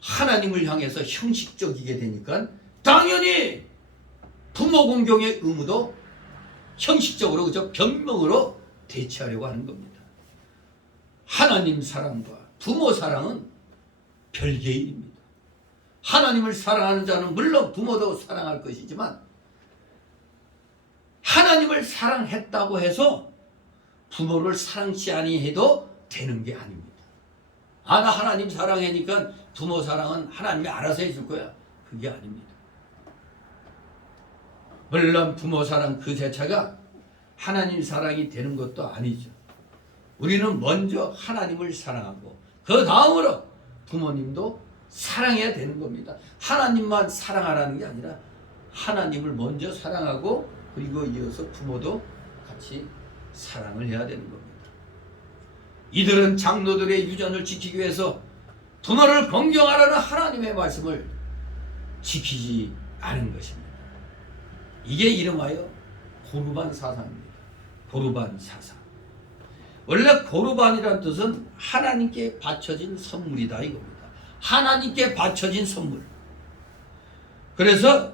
하나님을 향해서 형식적이게 되니까 당연히 부모 공경의 의무도 형식적으로 그저 변명으로 대체하려고 하는 겁니다. 하나님 사랑과 부모 사랑은 별개의 일입니다. 하나님을 사랑하는 자는 물론 부모도 사랑할 것이지만 하나님을 사랑했다고 해서 부모를 사랑치 아니해도 되는 게 아닙니다. 아, 나 하나님 사랑하니까 부모 사랑은 하나님이 알아서 해줄 거야. 그게 아닙니다. 물론 부모 사랑 그 자체가 하나님 사랑이 되는 것도 아니죠. 우리는 먼저 하나님을 사랑하고 그 다음으로 부모님도 사랑해야 되는 겁니다. 하나님만 사랑하라는 게 아니라 하나님을 먼저 사랑하고 그리고 이어서 부모도 같이 사랑을 해야 되는 겁니다. 이들은 장로들의 유전을 지키기 위해서 부모를 공경하라는 하나님의 말씀을 지키지 않은 것입니다. 이게 이름하여 고르반 사상입니다. 고르반 사상. 원래 고르반이란 뜻은 하나님께 바쳐진 선물이다 이겁니다. 하나님께 바쳐진 선물. 그래서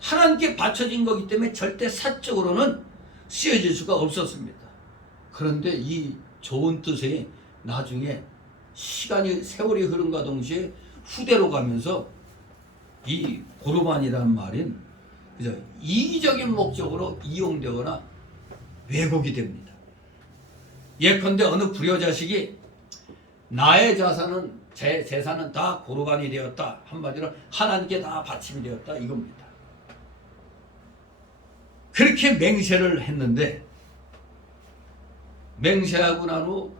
하나님께 바쳐진 거기 때문에 절대 사적으로는 쓰여질 수가 없었습니다. 그런데 이 좋은 뜻에 나중에 세월이 흐름과 동시에 후대로 가면서 이 고르반이라는 말은 그죠? 이기적인 목적으로 이용되거나 왜곡이 됩니다. 예컨대 어느 불효자식이 나의 자산은 제 재산은 다 고르반이 되었다. 한마디로 하나님께 다 바침이 되었다 이겁니다. 그렇게 맹세를 했는데 맹세하고 난 후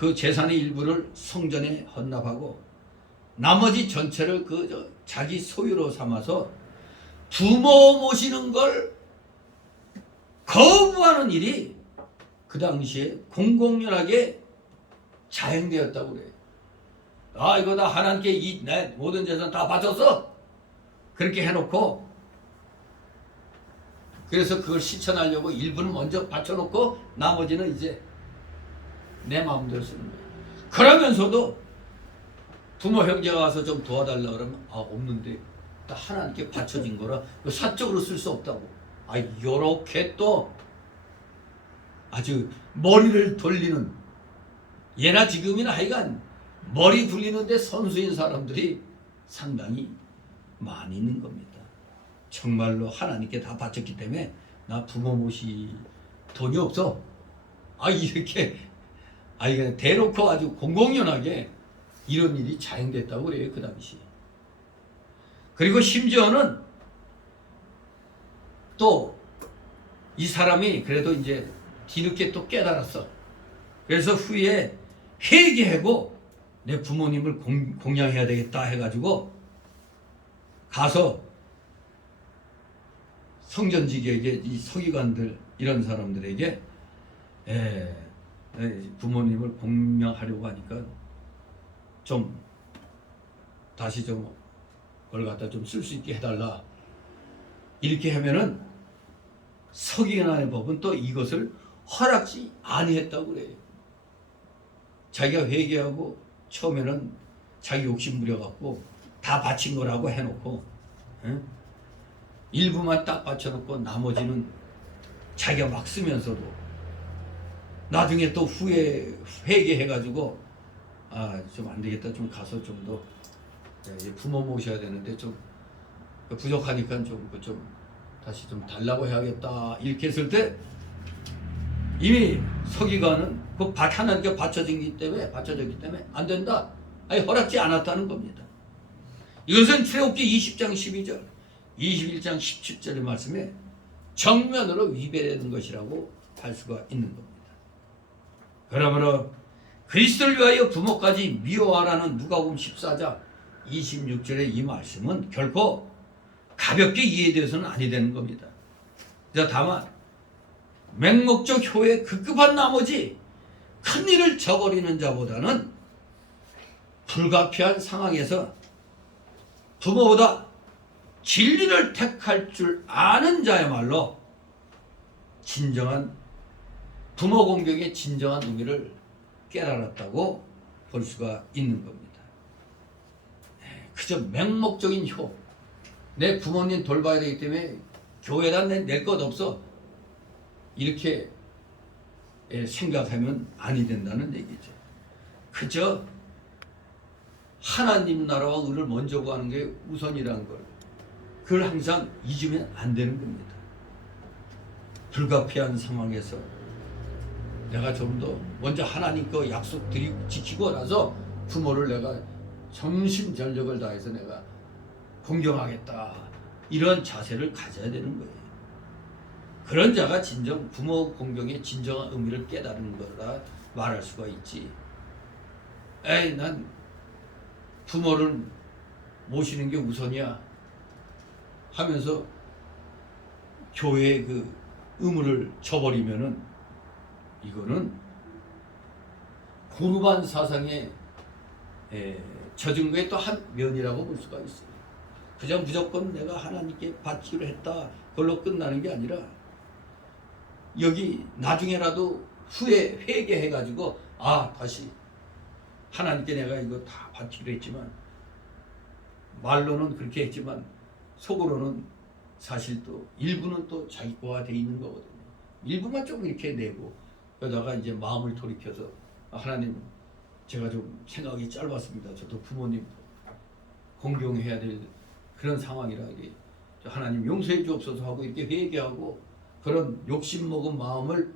그 재산의 일부를 성전에 헌납하고 나머지 전체를 자기 소유로 삼아서 부모 모시는 걸 거부하는 일이 그 당시에 공공연하게 자행되었다고 그래요. 아, 이거 다 하나님께 내 모든 재산 다 바쳤어. 그렇게 해놓고 그래서 그걸 실천하려고 일부는 먼저 바쳐놓고 나머지는 이제 내 마음대로 쓰는 거예요. 그러면서도 부모 형제가 와서 좀 도와달라 그러면 아, 없는데 다 하나님께 바쳐진 거라 사적으로 쓸 수 없다고. 아, 요렇게 또 아주 머리를 돌리는, 예나 지금이나 하여간 머리 굴리는데 선수인 사람들이 상당히 많이 있는 겁니다. 정말로 하나님께 다 바쳤기 때문에 나 부모 모시 돈이 없어. 아, 이렇게 이거 대놓고 아주 공공연하게 이런 일이 자행됐다고 그래요, 그 당시. 그리고 심지어는 또 이 사람이 그래도 이제 뒤늦게 또 깨달았어. 그래서 후에 회개하고 내 부모님을 공양해야 되겠다 해가지고 가서 성전지기에게, 이 서기관들 이런 사람들에게 부모님을 공양하려고 하니까 좀 다시 좀 그걸 갖다 좀 쓸 수 있게 해달라. 이렇게 하면은 서기관의 법은 또 이것을 허락지 아니했다고 그래요. 자기가 회개하고 처음에는 자기 욕심 부려갖고 다 바친 거라고 해놓고 일부만 딱 바쳐놓고 나머지는 자기가 막 쓰면서도 나중에 또 후에 회개해가지고 아, 좀 안 되겠다. 좀 가서 좀 더 부모 모셔야 되는데 좀 부족하니까 좀 다시 좀 달라고 해야겠다. 이렇게 했을 때 이미 서기관은 그 하나님께 바쳐졌기 때문에 안 된다. 아니, 허락지 않았다는 겁니다. 이것은 출애굽기 20장 12절, 21장 17절의 말씀에 정면으로 위배되는 것이라고 할 수가 있는 겁니다. 그러므로 그리스도를 위하여 부모까지 미워하라는 누가복음 14장 26절의 이 말씀은 결코 가볍게 이해되어서는 아니 되는 겁니다. 다만 맹목적 효에 급급한 나머지 큰 일을 저버리는 자보다는 불가피한 상황에서 부모보다 진리를 택할 줄 아는 자야말로 진정한 부모 공경의 진정한 의미를 깨달았다고 볼 수가 있는 겁니다. 그저 맹목적인 효, 내 부모님 돌봐야 되기 때문에 교회다 낼 것 없어, 이렇게 생각하면 아니 된다는 얘기죠. 그저 하나님 나라와 의를 먼저 구하는 게 우선이라는 걸, 그걸 항상 잊으면 안 되는 겁니다. 불가피한 상황에서 내가 좀 더 먼저 하나님 거 약속 드리고 지키고 나서 부모를 내가 정신전력을 다해서 내가 공경하겠다, 이런 자세를 가져야 되는 거예요. 그런 자가 진정 부모 공경의 진정한 의미를 깨달은 거다 말할 수가 있지. 에이, 난 부모를 모시는 게 우선이야 하면서 교회의 그 의무를 저버리면은 이거는 고르반 사상에 젖은 거의 또 한 면이라고 볼 수가 있어요. 그냥 무조건 내가 하나님께 바치기로 했다, 그걸로 끝나는 게 아니라 여기 나중에라도 후에 회개해가지고 다시 하나님께 내가 이거 다 바치기로 했지만, 말로는 그렇게 했지만 속으로는 사실 또 일부는 또 자기 거가 돼 있는 거거든요. 일부만 좀 이렇게 내고 그러다가 이제 마음을 돌이켜서 하나님, 제가 좀 생각이 짧았습니다. 저도 부모님 공경해야 될 그런 상황이라 하나님 용서해 주옵소서 하고 이렇게 회개하고, 그런 욕심먹은 마음을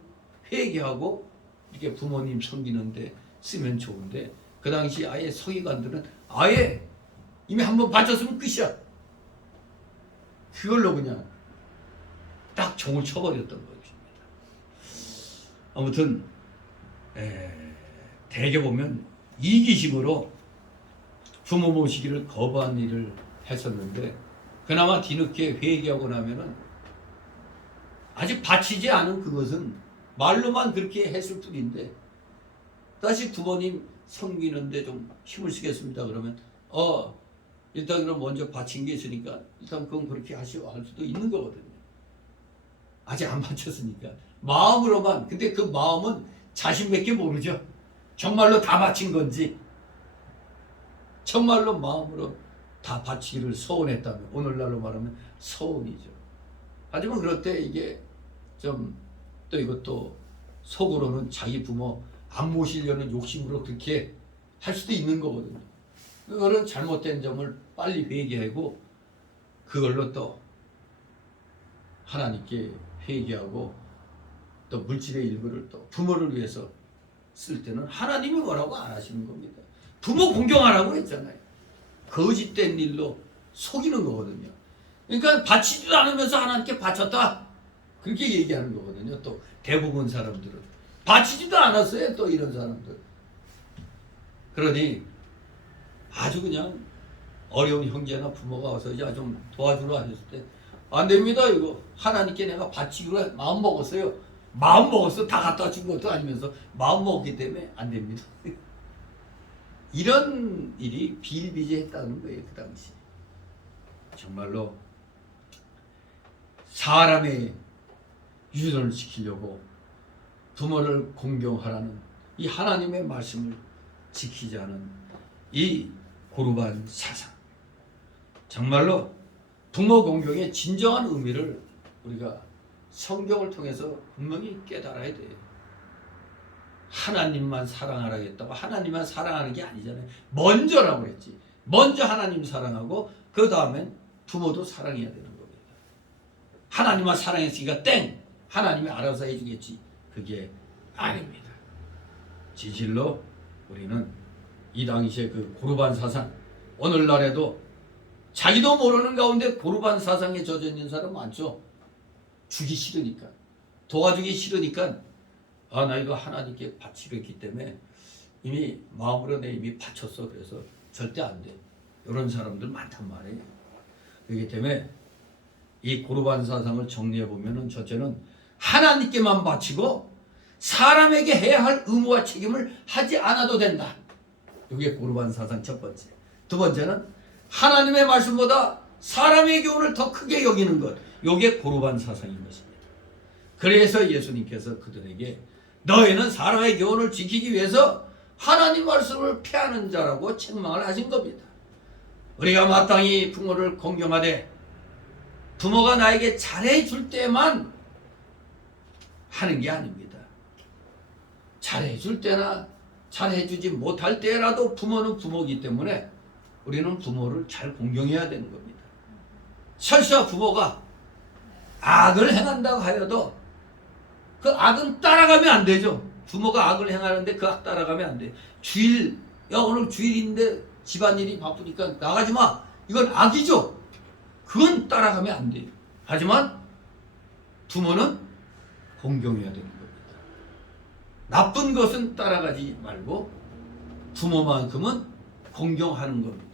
회개하고 이렇게 부모님 섬기는데 쓰면 좋은데, 그 당시 아예 서기관들은 아예 이미 한번 바쳤으면 끝이야, 그걸로 그냥 딱 종을 쳐버렸던 것입니다. 아무튼 대개 보면 이기심으로 부모 모시기를 거부한 일을 했었는데, 그나마 뒤늦게 회개하고 나면은 아직 바치지 않은 그것은 말로만 그렇게 했을 뿐인데, 다시 부모님 섬기는데 좀 힘을 쓰겠습니다 그러면 일단 그럼 먼저 바친 게 있으니까 일단 그건 그렇게 하시오 할 수도 있는 거거든요. 아직 안 바쳤으니까 마음으로만. 근데 그 마음은 자신밖에 모르죠. 정말로 다 바친 건지, 정말로 마음으로 다 바치기를 서운했다면, 오늘날로 말하면 서운이죠. 하지만 그럴 때 이게 좀 또 이것도 속으로는 자기 부모 안 모시려는 욕심으로 그렇게 할 수도 있는 거거든요. 그거는 잘못된 점을 빨리 회개하고 그걸로 또 하나님께 회개하고, 또 물질의 일부를 또 부모를 위해서 쓸 때는 하나님이 뭐라고 안 하시는 겁니다. 부모 공경하라고 했잖아요. 거짓된 일로 속이는 거거든요. 그러니까 바치지도 않으면서 하나님께 바쳤다, 그렇게 얘기하는 거거든요. 또 대부분 사람들은 바치지도 않았어요. 또 이런 사람들. 그러니 아주 그냥 어려운 형제나 부모가 와서 이제 좀 도와주라 하셨을 때 안 됩니다. 이거 하나님께 내가 바치기로 마음 먹었어요. 마음 먹었어. 다 갖다 준 것도 아니면서 마음 먹었기 때문에 안 됩니다. 이런 일이 비일비재했다는 거예요. 그 당시. 정말로 사람의 유전을 지키려고 부모를 공경하라는 이 하나님의 말씀을 지키지 않은 이 고르반 사상, 정말로 부모 공경의 진정한 의미를 우리가 성경을 통해서 분명히 깨달아야 돼요. 하나님만 사랑하라겠다고 하나님만 사랑하는 게 아니잖아요. 먼저라고 그랬지. 먼저 하나님 사랑하고 그 다음엔 부모도 사랑해야 되는 겁니다. 하나님만 사랑했으니까 땡! 하나님이 알아서 해주겠지. 그게 아닙니다. 진실로 우리는 이 당시에 그 고르반 사상, 오늘날에도 자기도 모르는 가운데 고르반 사상에 젖어 있는 사람 많죠. 주기 싫으니까, 도와주기 싫으니까 나 이거 하나님께 바치려 했기 때문에 이미 마음으로 내 이미 바쳤어. 그래서 절대 안 돼. 이런 사람들 많단 말이에요. 그렇기 때문에 이 고르반 사상을 정리해 보면은, 첫째는 하나님께만 바치고 사람에게 해야 할 의무와 책임을 하지 않아도 된다. 이게 고르반 사상 첫 번째. 두 번째는 하나님의 말씀보다 사람의 교훈을 더 크게 여기는 것. 이게 고르반 사상인 것입니다. 그래서 예수님께서 그들에게 너희는 사람의 교훈을 지키기 위해서 하나님 말씀을 폐하는 자라고 책망을 하신 겁니다. 우리가 마땅히 부모를 공경하되 부모가 나에게 잘해줄 때만 하는 게 아닙니다. 잘해줄 때나 잘해주지 못할 때라도 부모는 부모이기 때문에 우리는 부모를 잘 공경해야 되는 겁니다. 설사 부모가 악을 행한다고 하여도 그 악은 따라가면 안 되죠. 부모가 악을 행하는데 그 악 따라가면 안 돼. 주일, 야 오늘 주일인데 집안일이 바쁘니까 나가지 마. 이건 악이죠. 그건 따라가면 안 돼요. 하지만 부모는 공경해야 되는 겁니다. 나쁜 것은 따라가지 말고 부모만큼은 공경하는 겁니다.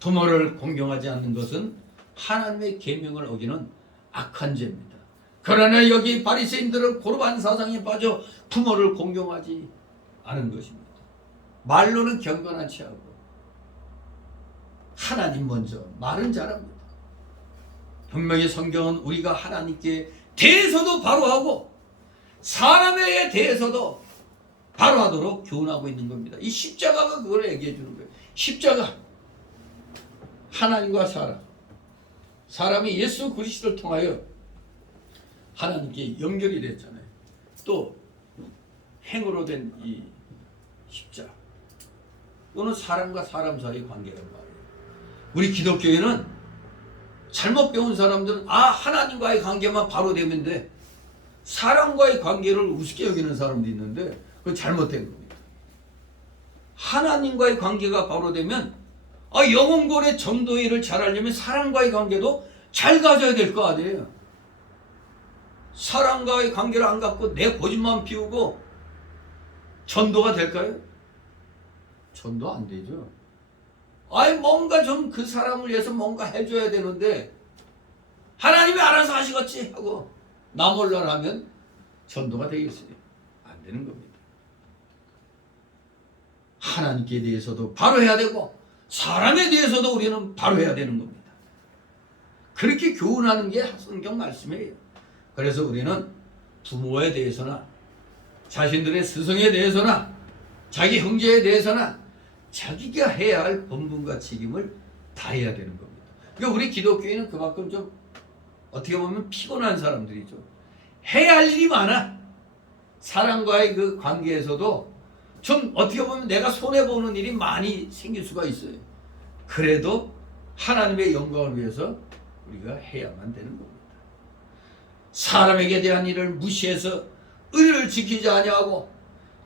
부모를 공경하지 않는 것은 하나님의 계명을 어기는 악한 죄입니다. 그러나 여기 바리새인들은 고르반 사상에 빠져 부모를 공경하지 않은 것입니다. 말로는 경건한 체하고 하나님 먼저 말은 잘합니다. 분명히 성경은 우리가 하나님께 대해서도 바로 하고 사람에 대해서도 바로 하도록 교훈하고 있는 겁니다. 이 십자가가 그걸 얘기해 주는 거예요. 십자가 하나님과 사람이 예수 그리스도를 통하여 하나님께 연결이 됐잖아요. 또 행으로 된 이 십자가 이거는 사람과 사람 사이의 관계란 말이에요. 우리 기독교에는 잘못 배운 사람들은 하나님과의 관계만 바로 되면 돼. 사람과의 관계를 우습게 여기는 사람도 있는데 그건 잘못된 겁니다. 하나님과의 관계가 바로 되면 영혼골의 전도 일을 잘하려면 사람과의 관계도 잘 가져야 될 거 아니에요. 사람과의 관계를 안 갖고 내 고집만 피우고 전도가 될까요? 전도 안 되죠. 뭔가 좀 그 사람을 위해서 뭔가 해줘야 되는데 하나님이 알아서 하시겠지 하고 나 몰라 하면 전도가 되겠어요? 안 되는 겁니다. 하나님께 대해서도 바로 해야 되고 사람에 대해서도 우리는 바로 해야 되는 겁니다. 그렇게 교훈하는 게 성경 말씀이에요. 그래서 우리는 부모에 대해서나 자신들의 스승에 대해서나 자기 형제에 대해서나 자기가 해야 할 본분과 책임을 다해야 되는 겁니다. 그러니까 우리 기독교인은 그만큼 좀 어떻게 보면 피곤한 사람들이죠. 해야 할 일이 많아. 사람과의 그 관계에서도 좀 어떻게 보면 내가 손해보는 일이 많이 생길 수가 있어요. 그래도 하나님의 영광을 위해서 우리가 해야만 되는 겁니다. 사람에게 대한 일을 무시해서 의를 지키지 아니하고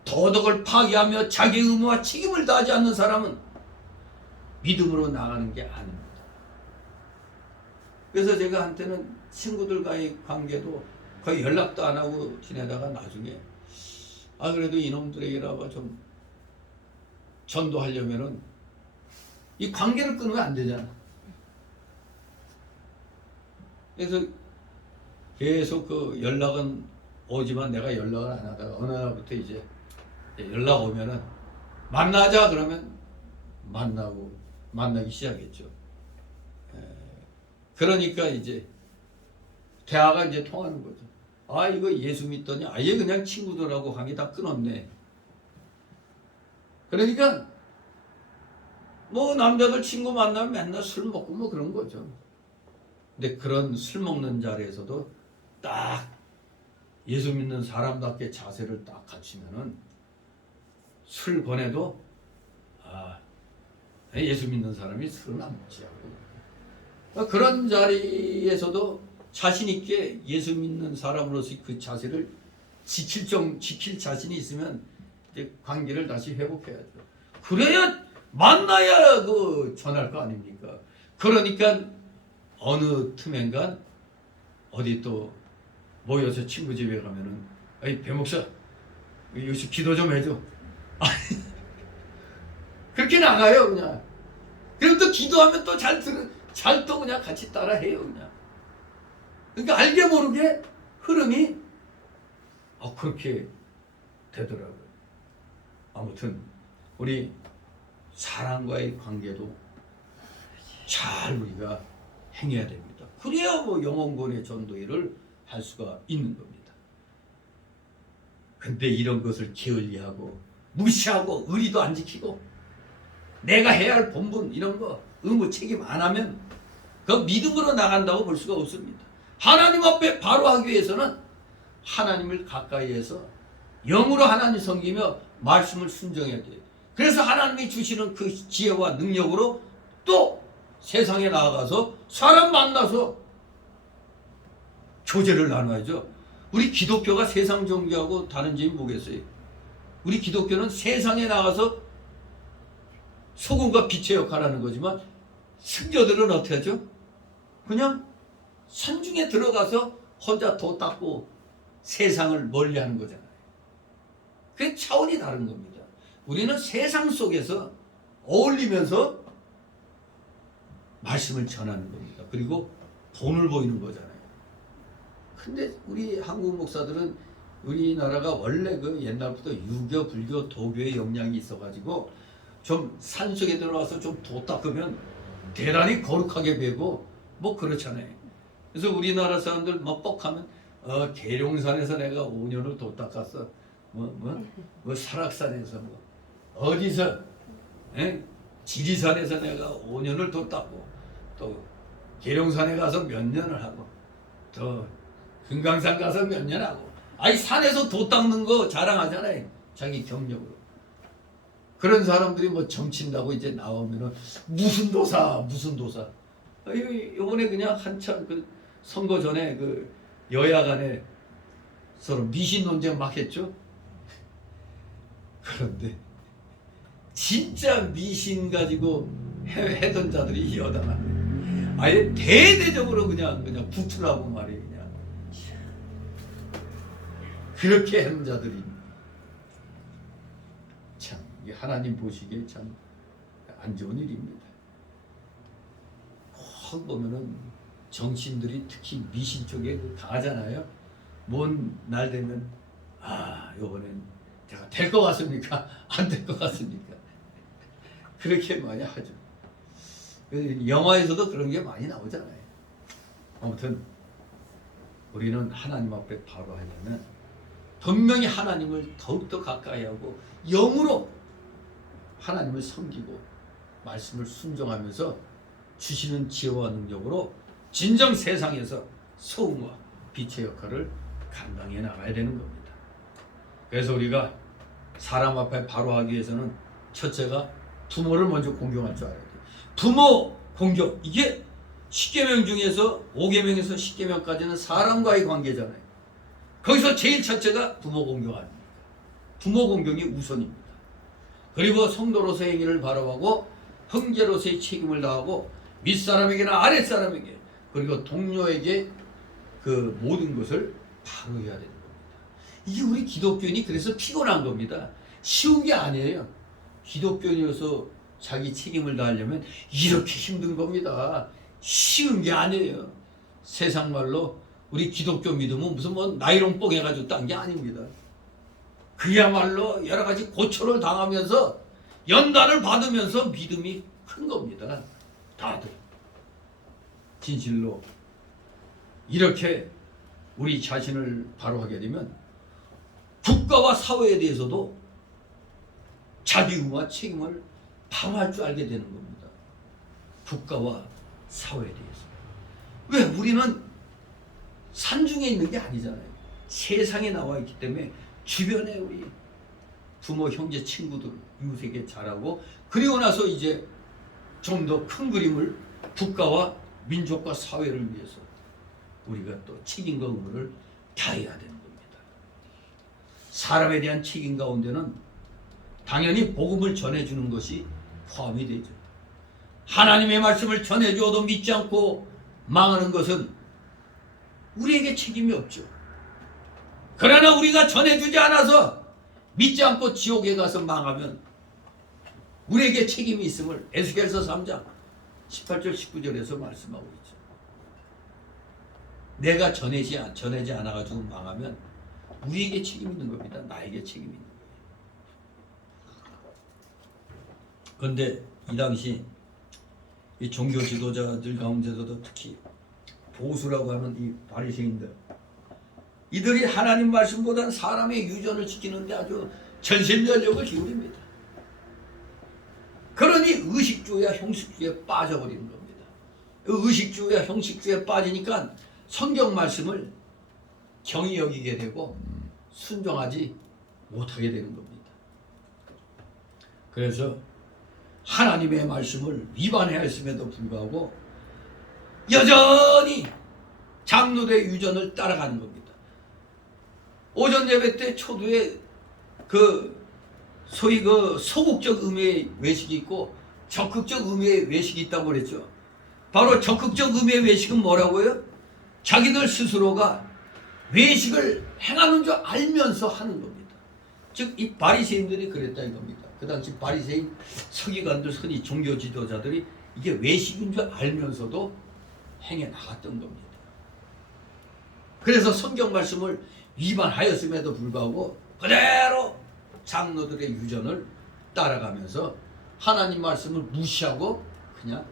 도덕을 파괴하며 자기 의무와 책임을 다하지 않는 사람은 믿음으로 나가는 게 아닙니다. 그래서 제가 한때는 친구들과의 관계도 거의 연락도 안 하고 지내다가 나중에 그래도 이놈들에게라도 좀 전도하려면은 이 관계를 끊으면 안 되잖아. 그래서 계속 그 연락은 오지만 내가 연락을 안 하다가 어느 날부터 이제 연락 오면은 만나자 그러면 만나기 시작했죠. 그러니까 이제 대화가 이제 통하는 거죠. 이거 예수 믿더니 아예 그냥 친구들하고 관계 다 끊었네. 그러니까 뭐 남자들 친구 만나면 맨날 술 먹고 뭐 그런 거죠. 근데 그런 술 먹는 자리에서도 딱 예수 믿는 사람답게 자세를 딱 갖추면은 술 권해도 예수 믿는 사람이 술은 안 먹지 하고 그런 자리에서도 자신 있게 예수 믿는 사람으로서 그 자세를 지킬 자신이 있으면 이제 관계를 다시 회복해야죠. 그래야 만나야 그 전할 거 아닙니까? 그러니까 어느 틈엔간 어디 또 모여서 친구 집에 가면은 배 목사 요새 기도 좀 해줘. 그렇게 나가요 그냥. 그럼 또 기도하면 또 잘 또 그냥 같이 따라해요 그냥. 그러니까 알게 모르게 흐름이 그렇게 되더라고요. 아무튼 우리 사람과의 관계도 잘 우리가 행해야 됩니다. 그래야 뭐 영혼권의 전도일을 할 수가 있는 겁니다. 근데 이런 것을 게을리하고 무시하고 의리도 안 지키고 내가 해야 할 본분 이런 거 의무 책임 안 하면 그 믿음으로 나간다고 볼 수가 없습니다. 하나님 앞에 바로 하기 위해서는 하나님을 가까이 해서 영으로 하나님 섬기며 말씀을 순종해야 돼요. 그래서 하나님이 주시는 그 지혜와 능력으로 또 세상에 나아가서 사람 만나서 교제를 나눠야죠. 우리 기독교가 세상 종교하고 다른 점이 뭐겠어요? 우리 기독교는 세상에 나가서 소금과 빛의 역할을 하는 거지만 승교들은 어떻게 하죠? 그냥 산중에 들어가서 혼자 도 닦고 세상을 멀리하는 거잖아요. 그게 차원이 다른 겁니다. 우리는 세상 속에서 어울리면서 말씀을 전하는 겁니다. 그리고 돈을 보이는 거잖아요. 근데 우리 한국 목사들은 우리나라가 원래 그 옛날부터 유교, 불교, 도교의 영향이 있어가지고 좀 산속에 들어와서 좀 도 닦으면 대단히 거룩하게 배고 뭐 그렇잖아요. 그래서 우리나라 사람들 뭐 뻑하면 계룡산에서 내가 5년을 도 닦았어. 뭐 설악산에서 뭐 어디서 지리산에서 내가 5년을 도 닦고 또 계룡산에 가서 몇 년을 하고 또 금강산 가서 몇 년 하고 아니 산에서 도 닦는 거 자랑하잖아요. 자기 경력으로. 그런 사람들이 뭐 정친다고 이제 나오면은 무슨 도사 요번에 그냥 한참 그 선거 전에 그 여야 간에 서로 미신 논쟁 막 했죠. 그런데 진짜 미신 가지고 해던 자들이 여당한테 아예 대대적으로 그냥 구출하고 말이에요. 그냥 그렇게 하는 자들이 참 하나님 보시기에 참 안 좋은 일입니다. 확 보면은 정신들이 특히 미신 쪽에 강하잖아요. 뭔 날 되면 요번엔 제가 될 것 같습니까? 안 될 것 같습니까? 그렇게 많이 하죠. 영화에서도 그런 게 많이 나오잖아요. 아무튼 우리는 하나님 앞에 바로 하려면 분명히 하나님을 더욱더 가까이 하고 영으로 하나님을 섬기고 말씀을 순종하면서 주시는 지혜와 능력으로 진정 세상에서 소음과 빛의 역할을 감당해 나가야 되는 겁니다. 그래서 우리가 사람 앞에 바로 하기 위해서는 첫째가 부모를 먼저 공경할 줄 알아야 돼요. 부모 공경, 이게 10계명 중에서 5계명에서 10계명까지는 사람과의 관계잖아요. 거기서 제일 첫째가 부모 공경 아닙니까? 부모 공경이 우선입니다. 그리고 성도로서의 행위를 바로하고 형제로서의 책임을 다하고 윗사람에게나 아랫사람에게 그리고 동료에게 그 모든 것을 바로 해야 되는 겁니다. 이게 우리 기독교인이 그래서 피곤한 겁니다. 쉬운 게 아니에요. 기독교인이어서 자기 책임을 다하려면 이렇게 힘든 겁니다. 쉬운 게 아니에요. 세상 말로 우리 기독교 믿음은 무슨 뭐 나이롱 뽕 해가지고 딴 게 아닙니다. 그야말로 여러 가지 고초를 당하면서 연단을 받으면서 믿음이 큰 겁니다. 다들 진실로 이렇게 우리 자신을 바로 하게 되면 국가와 사회에 대해서도 자기 의무와 책임을 방어할 줄 알게 되는 겁니다. 국가와 사회에 대해서. 왜? 우리는 산중에 있는 게 아니잖아요. 세상에 나와 있기 때문에 주변에 우리 부모, 형제, 친구들, 이웃에게 잘하고 그리고 나서 이제 좀 더 큰 그림을 국가와 민족과 사회를 위해서 우리가 또 책임과 의무를 다해야 되는 겁니다. 사람에 대한 책임 가운데는 당연히 복음을 전해주는 것이 포함이 되죠. 하나님의 말씀을 전해주어도 믿지 않고 망하는 것은 우리에게 책임이 없죠. 그러나 우리가 전해주지 않아서 믿지 않고 지옥에 가서 망하면 우리에게 책임이 있음을 에스겔서 3장 18절 19절에서 말씀하고 있죠. 내가 전하지 않아가지고 망하면 우리에게 책임이 있는 겁니다. 나에게 책임이 있는 거예요. 그런데 이 당시 이 종교 지도자들 가운데서도 특히 보수라고 하는 이 바리새인들, 이들이 하나님 말씀보다는 사람의 유전을 지키는데 아주 전심전력을 기울입니다. 그러니 의식주의와 형식주의에 빠져버리는 겁니다. 의식주의와 형식주의에 빠지니까 성경 말씀을 경히 여기게 되고 순종하지 못하게 되는 겁니다. 그래서 하나님의 말씀을 위반하였음에도 불구하고 여전히 장로들의 유전을 따라가는 겁니다. 오전 예배 때 초두에 소위 소극적 의미의 외식이 있고 적극적 의미의 외식이 있다고 그랬죠. 바로 적극적 의미의 외식은 뭐라고요? 자기들 스스로가 외식을 행하는 줄 알면서 하는 겁니다. 즉 이 바리새인들이 그랬다 이겁니다. 그 당시 바리새인 서기관들, 흔히 종교 지도자들이 이게 외식인 줄 알면서도 행해 나갔던 겁니다. 그래서 성경 말씀을 위반하였음에도 불구하고 그대로 장로들의 유전을 따라가면서 하나님 말씀을 무시하고 그냥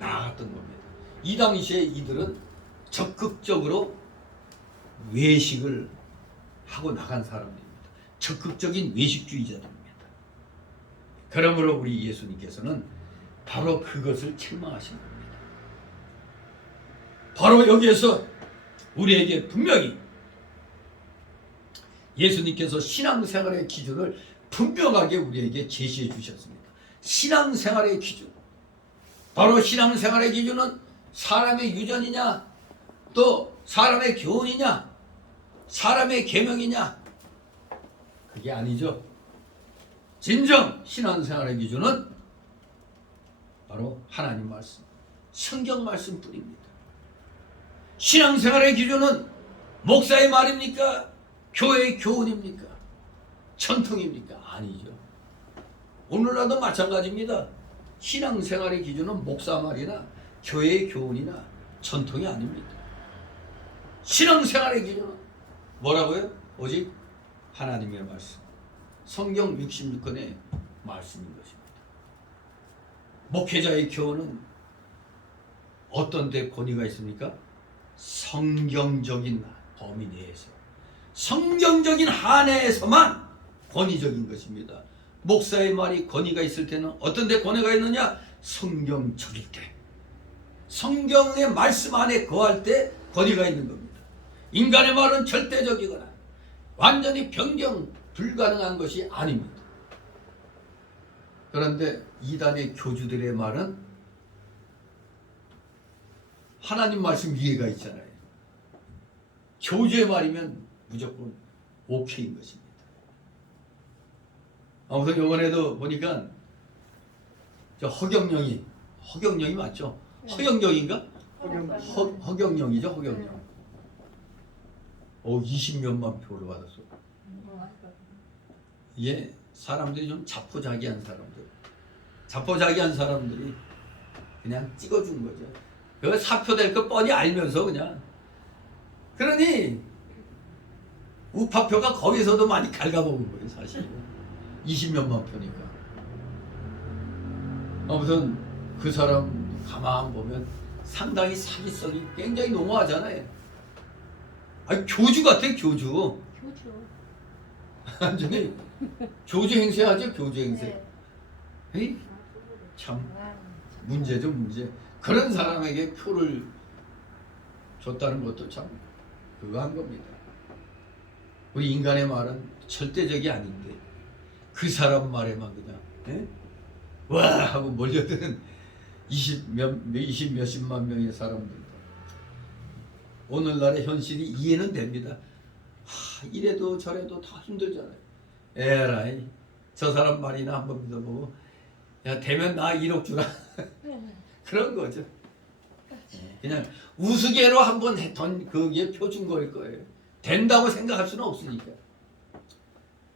나갔던 겁니다. 이 당시에 이들은 적극적으로 외식을 하고 나간 사람들입니다. 적극적인 외식주의자들입니다. 그러므로 우리 예수님께서는 바로 그것을 책망하신 겁니다. 바로 여기에서 우리에게 분명히 예수님께서 신앙생활의 기준을 분명하게 우리에게 제시해 주셨습니다. 신앙생활의 기준, 바로 신앙생활의 기준은 사람의 유전이냐, 또 사람의 교훈이냐, 사람의 계명이냐, 그게 아니죠. 진정 신앙생활의 기준은 바로 하나님 말씀, 성경 말씀뿐입니다. 신앙생활의 기준은 목사의 말입니까? 교회의 교훈입니까? 전통입니까? 아니죠. 오늘날도 마찬가지입니다. 신앙생활의 기준은 목사 말이나 교회의 교훈이나 전통이 아닙니다. 신앙생활의 기준은 뭐라고요? 오직 하나님의 말씀, 성경 66권의 말씀인 것입니다. 목회자의 교훈은 어떤 데 권위가 있습니까? 성경적인 범위 내에서, 성경적인 한해에서만 권위적인 것입니다. 목사의 말이 권위가 있을 때는 어떤 데 권위가 있느냐? 성경적일 때, 성경의 말씀 안에 거할 때 권위가 있는 겁니다. 인간의 말은 절대적이거나 완전히 변경 불가능한 것이 아닙니다. 그런데 이단의 교주들의 말은 하나님 말씀 이해가 있잖아요. 교주의 말이면 무조건 오케이인 것입니다. 아무튼 이번에도 보니까 저 허경영이 맞죠? 허경영인가? 허경영이죠, 허경영. 20몇만 표를 받았어. 이게 사람들이 좀 자포자기한 사람들이 그냥 찍어준 거죠. 그 사표 될 거 뻔히 알면서 그냥. 그러니 우파표가 거기서도 많이 갉아먹은 거예요, 사실. 20몇만 표니까. 아무튼 그 사람 가만 보면 상당히 사기성이 굉장히 농후하잖아요. 아니 교주 같아, 교주. 완전히 교주 행세하죠, 교주 행세. 에이? 참 문제죠, 문제. 그런 사람에게 표를 줬다는 것도 참 그거 한 겁니다. 우리 인간의 말은 절대적이 아닌데 그 사람 말에만 그냥 와 하고 몰려드는 20몇십만 명의 사람들. 오늘날의 현실이 이해는 됩니다. 이래도 저래도 다 힘들잖아요. 에라이 저 사람 말이나 한번 믿어보고 야 되면 나 1억 주라 그런 거죠. 그냥 우스개로 한번 했던 그게 표준 거일 거예요. 된다고 생각할 수는 없으니까.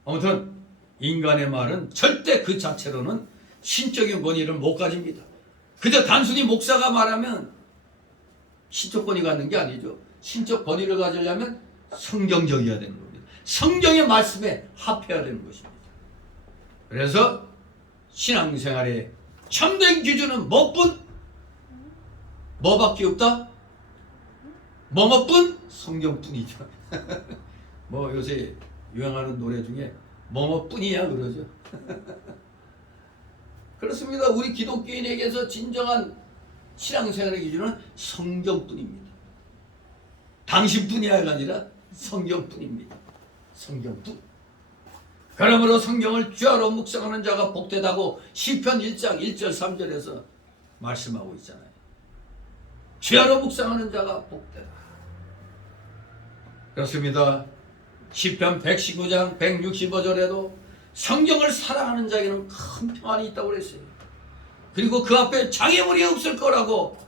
아무튼 인간의 말은 절대 그 자체로는 신적인 권위를 못 가집니다. 그저 단순히 목사가 말하면 신적 권위 갖는 게 아니죠. 신적 권위를 가지려면 성경적이어야 되는 겁니다. 성경의 말씀에 합해야 되는 것입니다. 그래서 신앙생활의 참된 기준은 뭐밖에 없다? 뭐뭐뿐? 성경뿐이죠. 뭐 요새 유행하는 노래 중에 뭐뭐뿐이야 그러죠. 그렇습니다. 우리 기독교인에게서 진정한 신앙생활의 기준은 성경뿐입니다. 당신뿐이야가 아니라 성경뿐입니다. 성경뿐. 그러므로 성경을 주야로 묵상하는 자가 복되다고 시편 1장 1절 3절에서 말씀하고 있잖아요. 주야로 묵상하는 자가 복되다. 그렇습니다. 시편 119장 165절에도 성경을 사랑하는 자에게는 큰 평안이 있다고 그랬어요. 그리고 그 앞에 장애물이 없을 거라고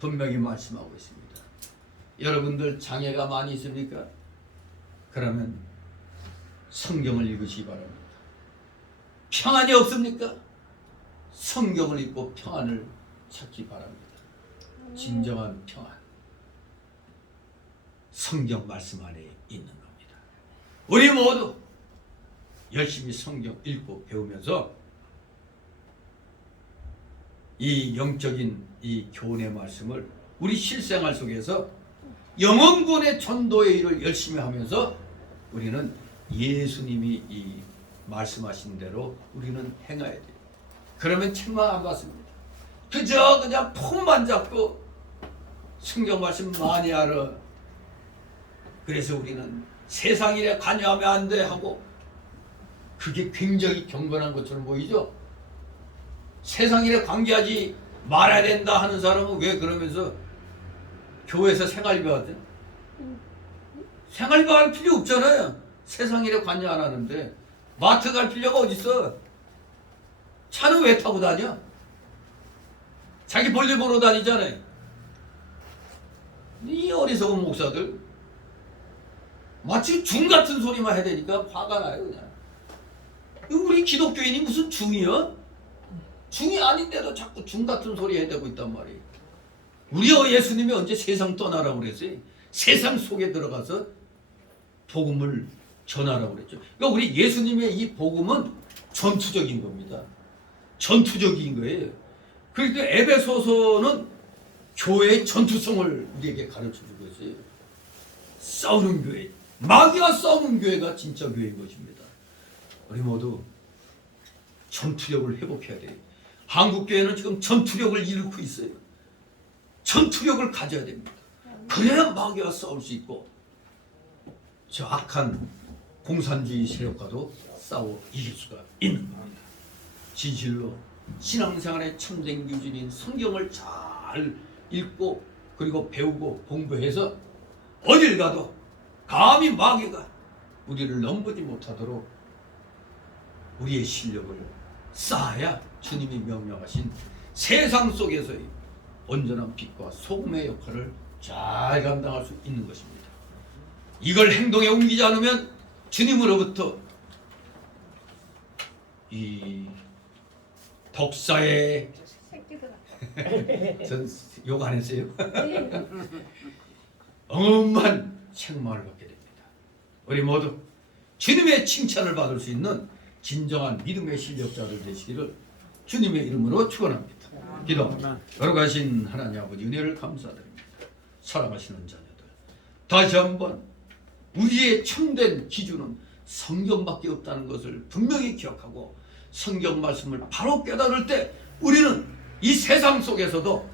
분명히 말씀하고 있습니다. 여러분들 장애가 많이 있습니까? 그러면 성경을 읽으시기 바랍니다. 평안이 없습니까? 성경을 읽고 평안을 찾기 바랍니다. 진정한 평안, 성경 말씀 안에 있는 겁니다. 우리 모두 열심히 성경 읽고 배우면서 이 영적인 이 교훈의 말씀을 우리 실생활 속에서 영혼군의 전도의 일을 열심히 하면서 우리는 예수님이 이 말씀하신 대로 우리는 행해야 돼요. 그러면 책망 안 받습니다. 그냥 폼만 잡고 성경 말씀 많이 알아. 그래서 우리는 세상 일에 관여하면 안 돼 하고 그게 굉장히 경건한 것처럼 보이죠? 세상 일에 관계하지 말아야 된다 하는 사람은 왜 그러면서 교회에서 생활비 하든? 생활비 할 필요 없잖아요. 세상 일에 관여 안 하는데 마트 갈 필요가 어딨어? 차는 왜 타고 다녀? 자기 볼일 보러 다니잖아요. 이 어리석은 목사들 마치 중 같은 소리만 해야 되니까 화가 나요. 그냥 우리 기독교인이 무슨 중이야? 중이 아닌데도 자꾸 중 같은 소리 해대고 있단 말이에요. 우리 예수님이 언제 세상 떠나라고 그랬어요? 세상 속에 들어가서 복음을 전하라고 그랬죠. 그러니까 우리 예수님의 이 복음은 전투적인 겁니다. 전투적인 거예요. 그러니까 에베소서는 교회의 전투성을 우리에게 가르쳐주고 있어요. 싸우는 교회, 마귀와 싸우는 교회가 진짜 교회인 것입니다. 우리 모두 전투력을 회복해야 돼요. 한국 교회는 지금 전투력을 잃고 있어요. 전투력을 가져야 됩니다. 그래야 마귀와 싸울 수 있고 저 악한 공산주의 세력과도 싸워 이길 수가 있는 겁니다. 진실로 신앙생활의 참된 기준인 성경을 잘 읽고 그리고 배우고 공부해서 어딜 가도 감히 마귀가 우리를 넘보지 못하도록 우리의 실력을 쌓아야 주님이 명령하신 세상 속에서의 온전한 빛과 소금의 역할을 잘 감당할 수 있는 것입니다. 이걸 행동에 옮기지 않으면 주님으로부터 이 독사의 전 욕 안 했어요? 엄한 책망을 받게 됩니다. 우리 모두 주님의 칭찬을 받을 수 있는 진정한 믿음의 실력자들 되시기를 주님의 이름으로 축원합니다. 기도합니다. 거룩하신 하나님 아버지 은혜를 감사드립니다. 사랑하시는 자녀들, 다시 한번 우리의 참된 기준은 성경밖에 없다는 것을 분명히 기억하고 성경 말씀을 바로 깨달을 때 우리는 이 세상 속에서도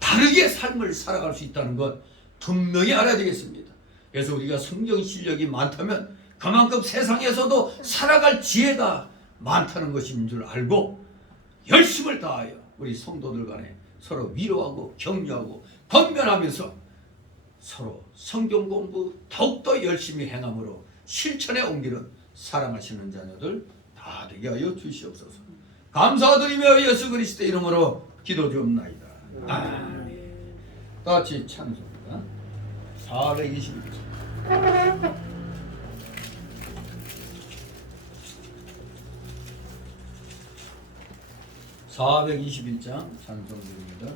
다르게 삶을 살아갈 수 있다는 것 분명히 알아야 되겠습니다. 그래서 우리가 성경 실력이 많다면 그만큼 세상에서도 살아갈 지혜가 많다는 것인 줄 알고 열심을 다하여 우리 성도들 간에 서로 위로하고 격려하고 권면하면서 서로 성경 공부 더욱더 열심히 행함으로 실천에 옮기는 사랑하시는 자녀들 다 되게 하여 주시옵소서. 감사드리며 예수 그리스도 이름으로 기도 주옵나이다. 아멘. 같이 찬송입니다. 421장. 421장 찬송드립니다.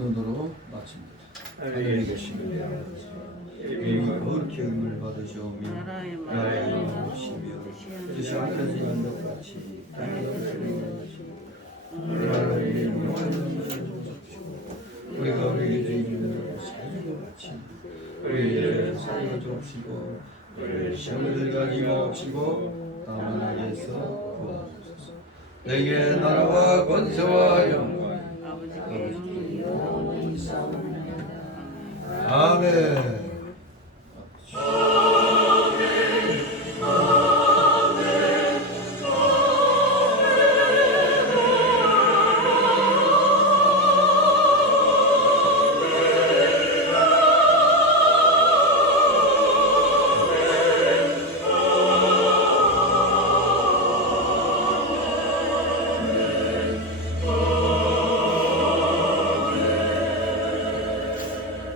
눈으로 마칩니다. 하늘에 계신 우리 아버지, 이름이 거룩히 여김을 받으시오며 나라의 이루시며 뜻이 하늘에서 이룬 것 같이 땅에서 이루어지고 나라의 이름을 주시고 우리가 우리에게 죄를 사는 것 같이 우리의 사랑을 줍시고 우리를 시험에 들게 마옵시고 다만 악에서 구하옵소서. 내게 나라와 권세와 영광 아버지께 영원히 있사옵나이다. 아멘.